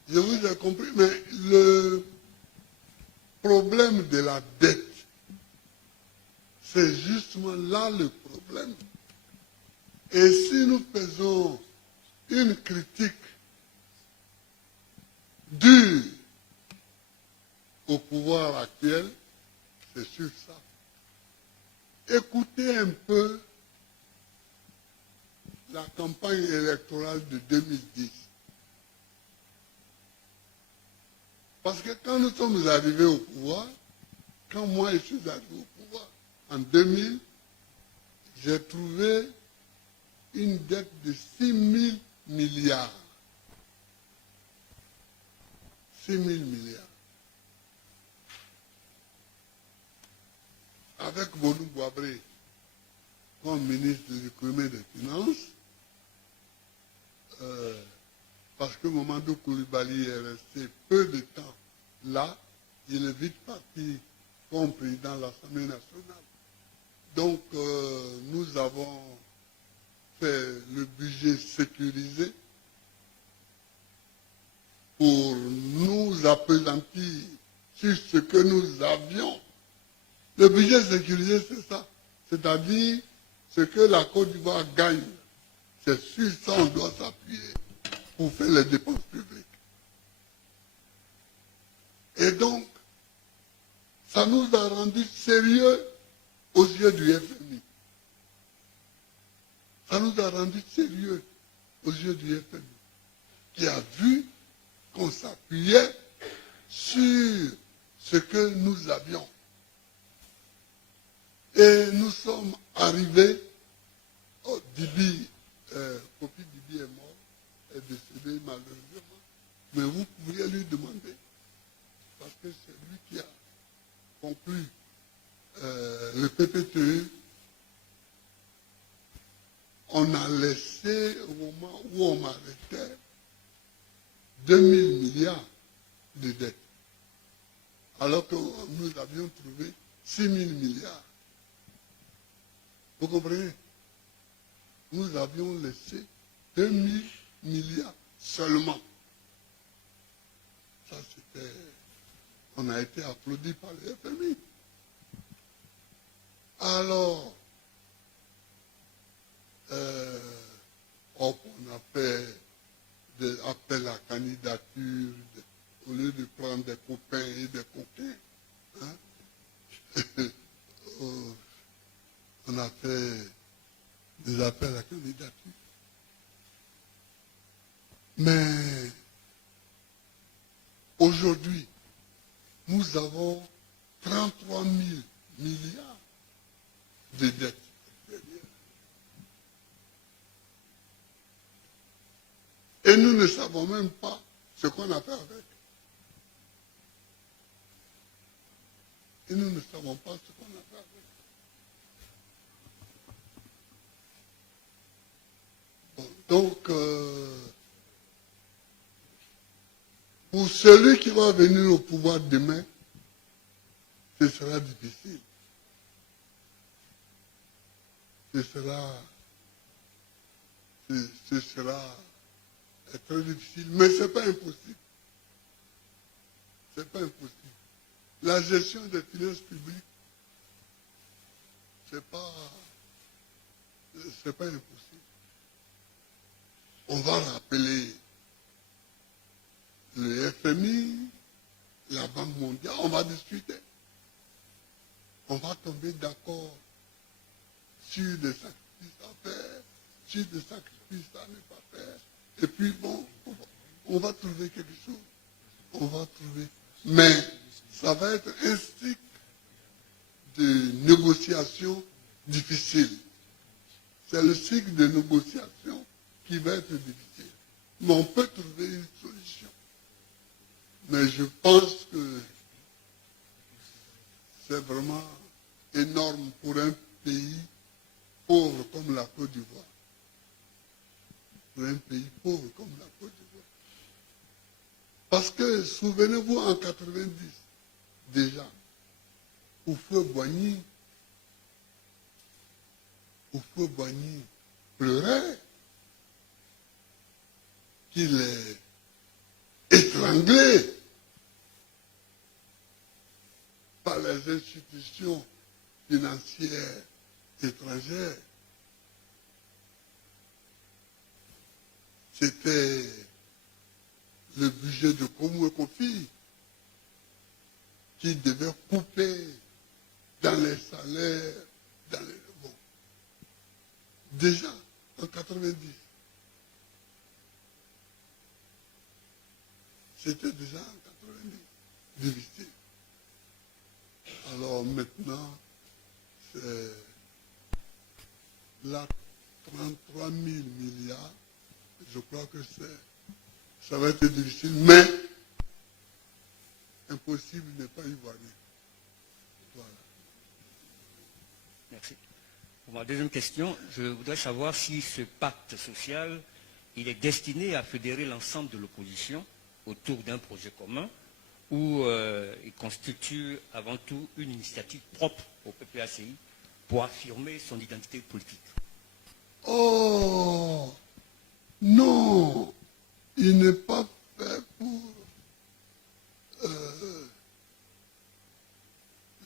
Je vous ai compris, mais le problème de la dette, c'est justement là le problème. Et si nous faisons une critique dure au pouvoir actuel, c'est sur ça. Écoutez un peu la campagne électorale de 2010. Parce que quand nous sommes arrivés au pouvoir, quand moi je suis arrivé au pouvoir, en 2000, j'ai trouvé une dette de 6 000 milliards. 6 000 milliards. Avec Bonou Boabré comme ministre de l'économie et des finances, parce que Mamadou Koulibaly est resté peu de temps là, il est vite parti comme président de l'Assemblée nationale. Donc, nous avons fait le budget sécurisé pour nous appesantir sur ce que nous avions. Le budget sécurisé, c'est ça. C'est-à-dire ce que la Côte d'Ivoire gagne. C'est sur ça qu'on doit s'appuyer pour faire les dépenses publiques. Et donc, ça nous a rendu sérieux aux yeux du FMI. Ça nous a rendu sérieux aux yeux du FMI, qui a vu qu'on s'appuyait sur ce que nous avions. Et nous sommes arrivés, Kofi Dibi est mort, est décédé malheureusement, mais vous pourriez lui demander, parce que c'est lui qui a conclu le PPTE. On a laissé, au moment où on m'arrêtait, 2 000 milliards de dettes, alors que nous avions trouvé 6 000 milliards. Vous comprenez? Nous avions laissé 2 000 milliards seulement. Ça, c'était... On a été applaudi par le FMI. Alors, on a fait appel à candidature, au lieu de prendre des copains et des coquins. Hein? On a fait des appels à candidature. Mais aujourd'hui, nous avons 33 000 milliards de dettes. Et nous ne savons même pas ce qu'on a fait avec. Et nous ne savons pas ce qu'on a fait avec. Bon, donc, pour celui qui va venir au pouvoir demain, ce sera difficile. Ce ce sera très difficile, mais ce n'est pas impossible. Ce n'est pas impossible. La gestion des finances publiques, ce n'est pas impossible. On va rappeler le FMI, la Banque mondiale, on va discuter. On va tomber d'accord sur des sacrifices à faire, sur des sacrifices à ne pas faire. Et puis bon, on va trouver quelque chose. On va trouver. Mais ça va être un cycle de négociation difficile. C'est le cycle de négociation qui va être difficile. Mais on peut trouver une solution. Mais je pense que c'est vraiment énorme pour un pays pauvre comme la Côte d'Ivoire. Pour un pays pauvre comme la Côte d'Ivoire. Parce que, souvenez-vous, en 90, déjà, Houphouët-Boigny pleurait qu'il est étranglé par les institutions financières étrangères. C'était le budget de Komou et Kofi qui devait couper dans les salaires, dans les... Bon. Déjà, en 90, c'était déjà en 90, difficile. Alors maintenant, c'est là 33 000 milliards, je crois que ça va être difficile, mais impossible n'est pas ivoirien. Voilà. Merci. Pour ma deuxième question, je voudrais savoir si ce pacte social, il est destiné à fédérer l'ensemble de l'opposition autour d'un projet commun ou il constitue avant tout une initiative propre au PPACI pour affirmer son identité politique. Oh non, il n'est pas fait pour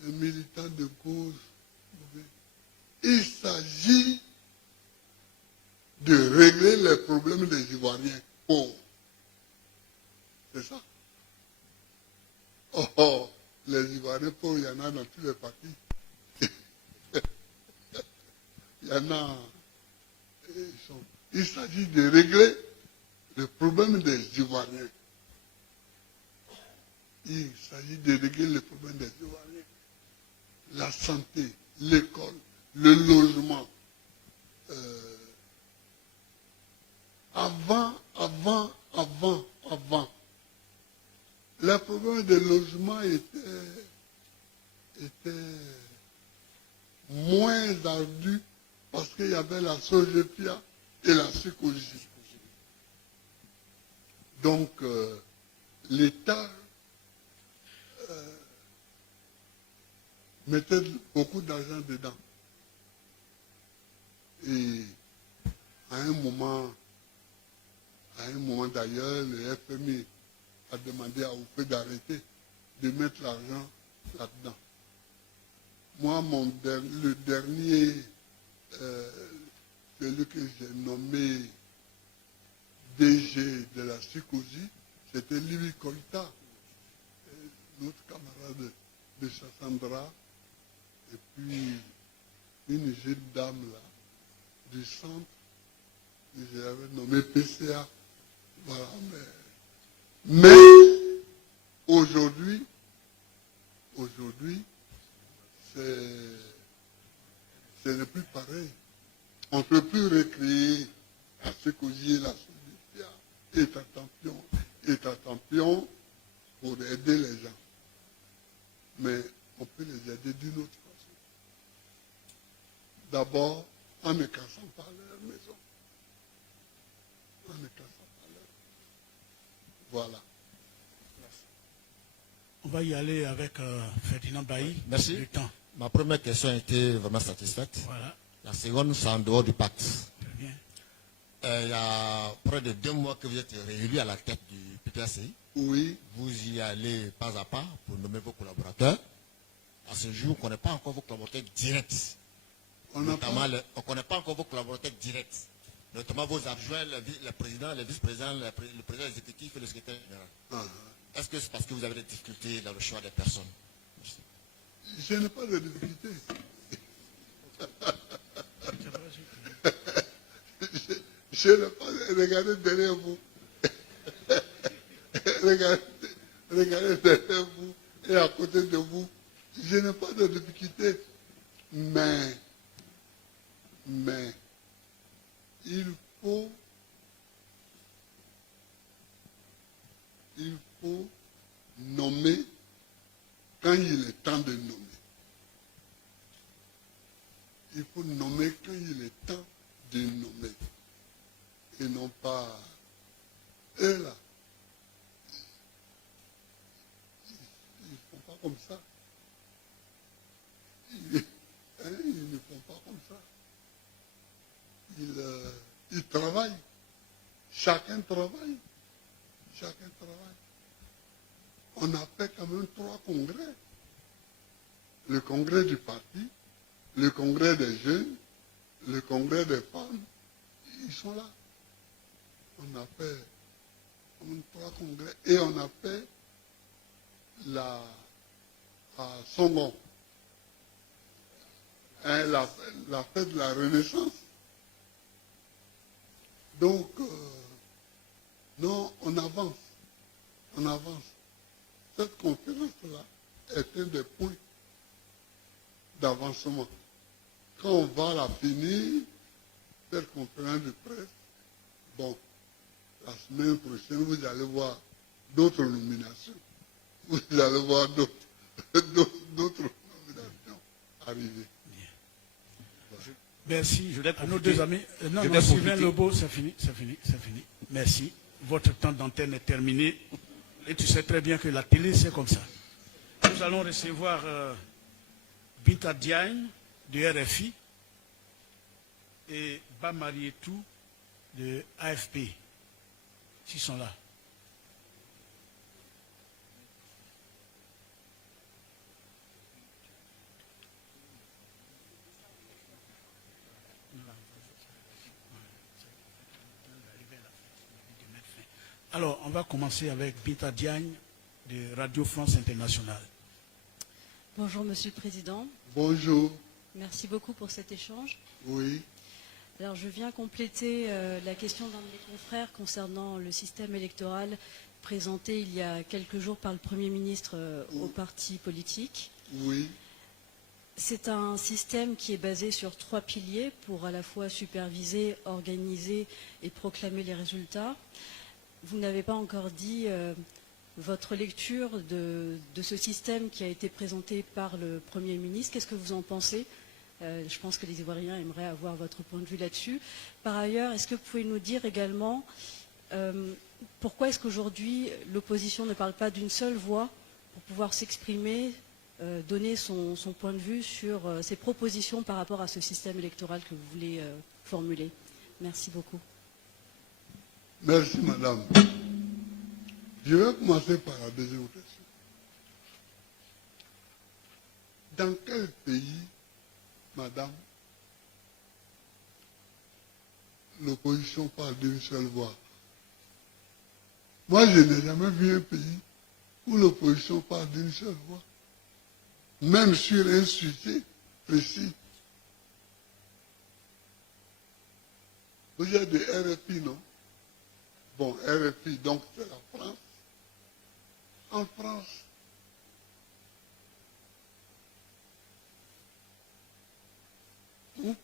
les militants de cause. Il s'agit de régler les problèmes des Ivoiriens pauvres. C'est ça. Oh, les Ivoiriens pauvres, il y en a dans tous les partis. Il y en a. Il s'agit de régler le problème des Ivoiriens. Il s'agit de régler le problème des Ivoiriens. La santé, l'école, le logement. Avant, le problème des logements était moins ardu parce qu'il y avait la Sogepia et la Sécogie. Donc, l'État mettait beaucoup d'argent dedans. Et à un moment d'ailleurs, le FMI a demandé à Oufé d'arrêter de mettre l'argent là-dedans. Moi, le dernier, celui que j'ai nommé DG de la Sécogie, c'était Louis Colta, notre camarade de Chassandra, et puis une jeune dame là, du centre, que j'avais nommé PCA. Voilà, mais aujourd'hui, ce n'est plus pareil. On ne peut plus recréer la Sécogie et la Sogepia, État Tampion pour aider les gens. Mais on peut les aider d'une autre façon. D'abord, en ne cassant pas leur maison. En ne cassant pas leur maison. Voilà. On va y aller avec Ferdinand Bailly. Merci. Le temps. Ma première question a été vraiment satisfaite. Voilà. La seconde, c'est en dehors du pacte. Très bien. Il y a près de 2 mois que vous êtes réélu à la tête du PPACI. Oui, Vous y allez pas à pas pour nommer vos collaborateurs. À ce jour, on ne connaît pas encore vos collaborateurs directs. on n'a Notamment, pas... on ne connaît pas encore vos collaborateurs directs. Notamment vos adjoints, le président, le vice-président, le président exécutif et le secrétaire général. Ah, Est-ce que c'est parce que vous avez des difficultés dans le choix des personnes? je n'ai pas de difficulté. Je n'ai pas... Regardez derrière vous. regardez derrière vous et à côté de vous. Je n'ai pas de difficulté. Mais il faut nommer quand il est temps de nommer. Il faut nommer quand il est temps de nommer. Et non pas eux là. Ils ne font pas comme ça. Ils ne font pas comme ça. Ils travaillent. Chacun travaille. Chacun travaille. On a fait quand même 3 congrès. Le congrès du parti, le congrès des jeunes, le congrès des femmes. Ils sont là. On a fait 3 congrès. Et on a fait à Songon. La fête de la Renaissance. Donc, non, on avance. On avance. Cette conférence-là est un des points d'avancement. Quand on va la finir, cette conférence de presse, bon, la semaine prochaine, vous allez voir d'autres nominations. Vous allez voir d'autres nominations arriver. Merci. Je voudrais À nos profiter- 2 amis. Non, je non, voudrais Sylvain profiter- Lobo, c'est fini. Merci. Votre temps d'antenne est terminé. Et tu sais très bien que la télé, c'est comme ça. Nous allons recevoir Binta Diagne de RFI et Bamarietou de AFP. S'ils sont là. Alors, on va commencer avec Binta Diagne de Radio France Internationale. Bonjour Monsieur le Président, Bonjour. merci beaucoup pour cet échange. Oui. Alors je viens compléter la question d'un de mes confrères concernant le système électoral présenté il y a quelques jours par le Premier ministre aux partis politiques. Oui. C'est un système qui est basé sur 3 piliers pour à la fois superviser, organiser et proclamer les résultats. Vous n'avez pas encore dit votre lecture de ce système qui a été présenté par le Premier ministre. Qu'est-ce que vous en pensez ? Je pense que les Ivoiriens aimeraient avoir votre point de vue là-dessus. Par ailleurs, est-ce que vous pouvez nous dire également pourquoi est-ce qu'aujourd'hui l'opposition ne parle pas d'une seule voix pour pouvoir s'exprimer, donner son point de vue sur ses propositions par rapport à ce système électoral que vous voulez formuler? Merci beaucoup. Merci, madame. Je vais commencer par la deuxième question. Dans quel pays, madame, l'opposition parle d'une seule voix? Moi, je n'ai jamais vu un pays où l'opposition parle d'une seule voix. Même sur un sujet précis. Vous êtes de RFI, non? Bon, RFI, donc c'est la France. En France, vous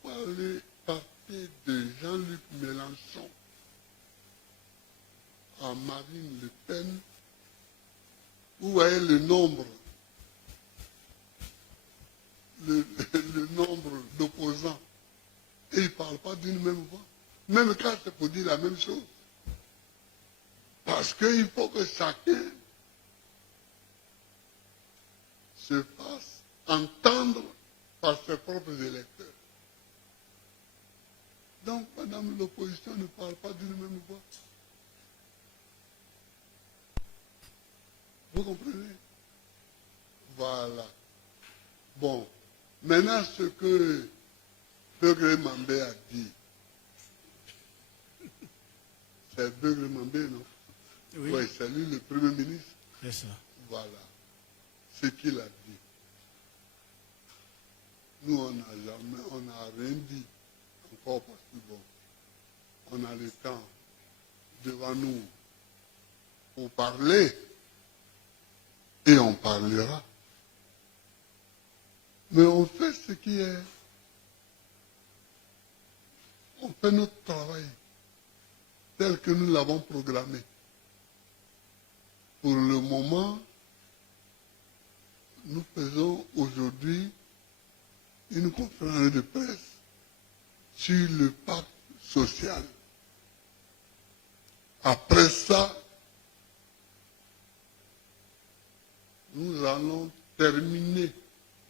partez de Jean-Luc Mélenchon à Marine Le Pen, vous voyez le nombre d'opposants, et ils ne parlent pas d'une même voix, même quand c'est pour dire la même chose. Parce qu'il faut que chacun se fasse entendre par ses propres électeurs. Donc, madame, l'opposition ne parle pas d'une même voix. Vous comprenez? Voilà. Bon. Maintenant, ce que Beugre Mambé a dit, c'est Beugre Mambé, non? Oui, c'est lui le Premier ministre. C'est ça. Voilà. Ce qu'il a dit. Nous, on n'a rien dit encore parce que bon, on a le temps devant nous pour parler et on parlera. Mais on fait ce qui est. On fait notre travail tel que nous l'avons programmé. Pour le moment, nous faisons aujourd'hui une conférence de presse sur le pacte social. Après ça, nous allons terminer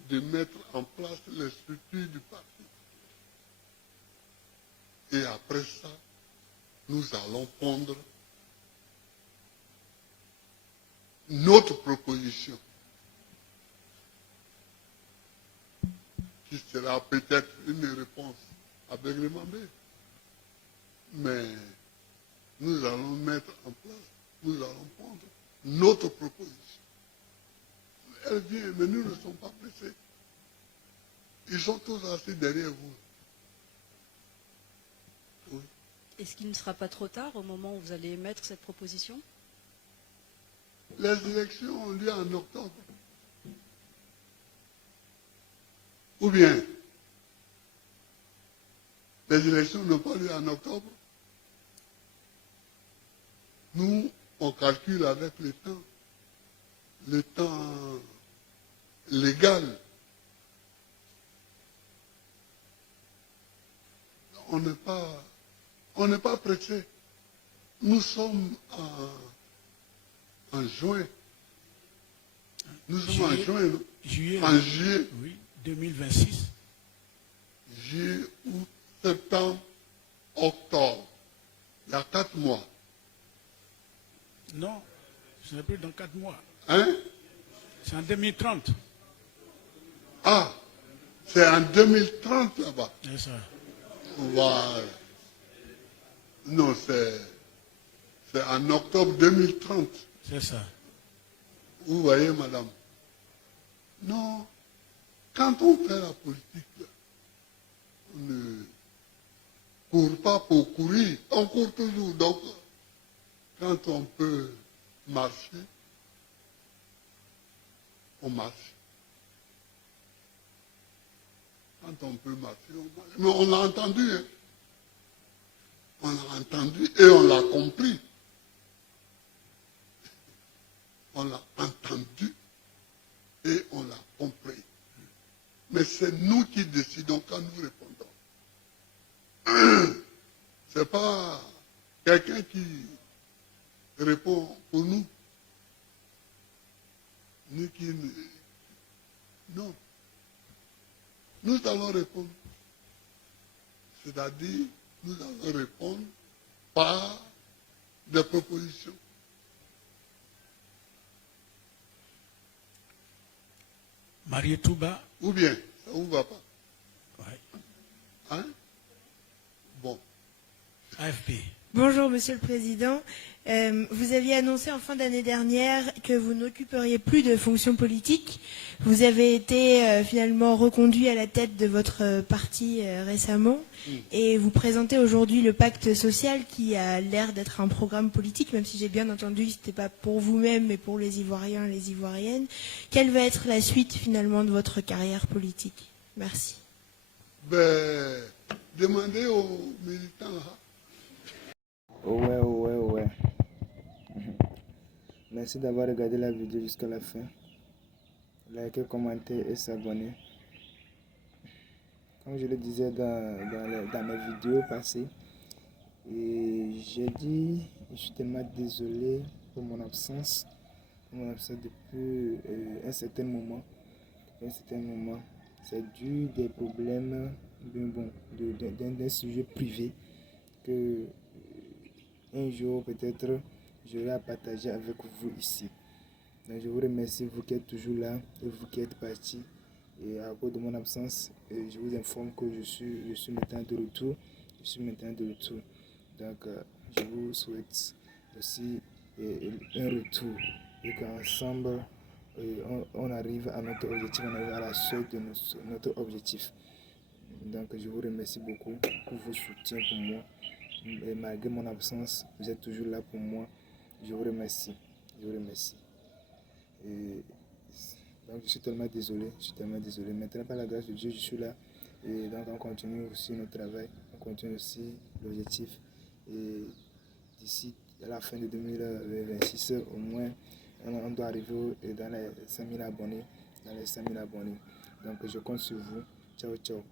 de mettre en place les structures du parti. Et après ça, nous allons pondre notre proposition, qui sera peut-être une réponse à Beugre Mambé. Mais nous allons mettre en place, nous allons prendre notre proposition. Elle vient, mais nous ne sommes pas pressés. Ils sont tous assis derrière vous. Oui. Est-ce qu'il ne sera pas trop tard au moment où vous allez émettre cette proposition? Les élections ont lieu en octobre. Ou bien, les élections n'ont pas lieu en octobre. Nous, on calcule avec le temps légal. On n'est pas pressé. Nous sommes en juin. Nous sommes en juin, non? Juillet. En juillet. Oui, 2026. Juillet, août, septembre, octobre. Il y a 4 mois. Non, ce n'est plus dans 4 mois. Hein? C'est en 2030. Ah, c'est en 2030 là-bas. C'est ça. Voilà. Non, c'est en octobre 2030. C'est ça. Vous voyez, madame. Non, quand on fait la politique, on ne court pas pour courir, on court toujours. Donc, quand on peut marcher, on marche. Quand on peut marcher, on marche. Mais on l'a entendu, hein. On l'a entendu et on l'a compris. On l'a entendu et on l'a compris. Mais c'est nous qui décidons quand nous répondons. Ce n'est pas quelqu'un qui répond pour nous. Nous qui... Non. Nous allons répondre. C'est-à-dire, nous allons répondre par des propositions. Marie Touba. Ou bien, ça ne vous va pas. Ouais. Hein? Bon. AFP. Bonjour Monsieur le Président. Vous aviez annoncé en fin d'année dernière que vous n'occuperiez plus de fonctions politiques. Vous avez été finalement reconduit à la tête de votre parti récemment et vous présentez aujourd'hui le pacte social qui a l'air d'être un programme politique, même si j'ai bien entendu que ce n'était pas pour vous-même mais pour les Ivoiriens et les Ivoiriennes. Quelle va être la suite finalement de votre carrière politique? Merci. Ben, demandez aux militants là. Ouais. Merci d'avoir regardé la vidéo jusqu'à la fin. Likez, commentez et s'abonner. Comme je le disais dans mes vidéos passées, j'ai dit, je suis tellement désolé pour mon absence depuis un certain moment. C'est dû des problèmes bien bon, d'un sujet privé que un jour peut-être j'aurai à partager avec vous ici. Donc, je vous remercie, vous qui êtes toujours là et vous qui êtes partis. Et à cause de mon absence, je vous informe que je suis maintenant de retour. Donc, je vous souhaite aussi un retour et qu'ensemble, on arrive à notre objectif, on arrive à la suite de notre objectif. Donc, je vous remercie beaucoup pour vos soutiens pour moi. Et malgré mon absence, vous êtes toujours là pour moi. Je vous remercie. Et donc, je suis tellement désolé. Maintenant, par la grâce de Dieu, je suis là. Et donc, on continue aussi notre travail. On continue aussi l'objectif. Et d'ici à la fin de 2026, au moins, on doit arriver dans les 5 000 abonnés. Donc, je compte sur vous. Ciao, ciao.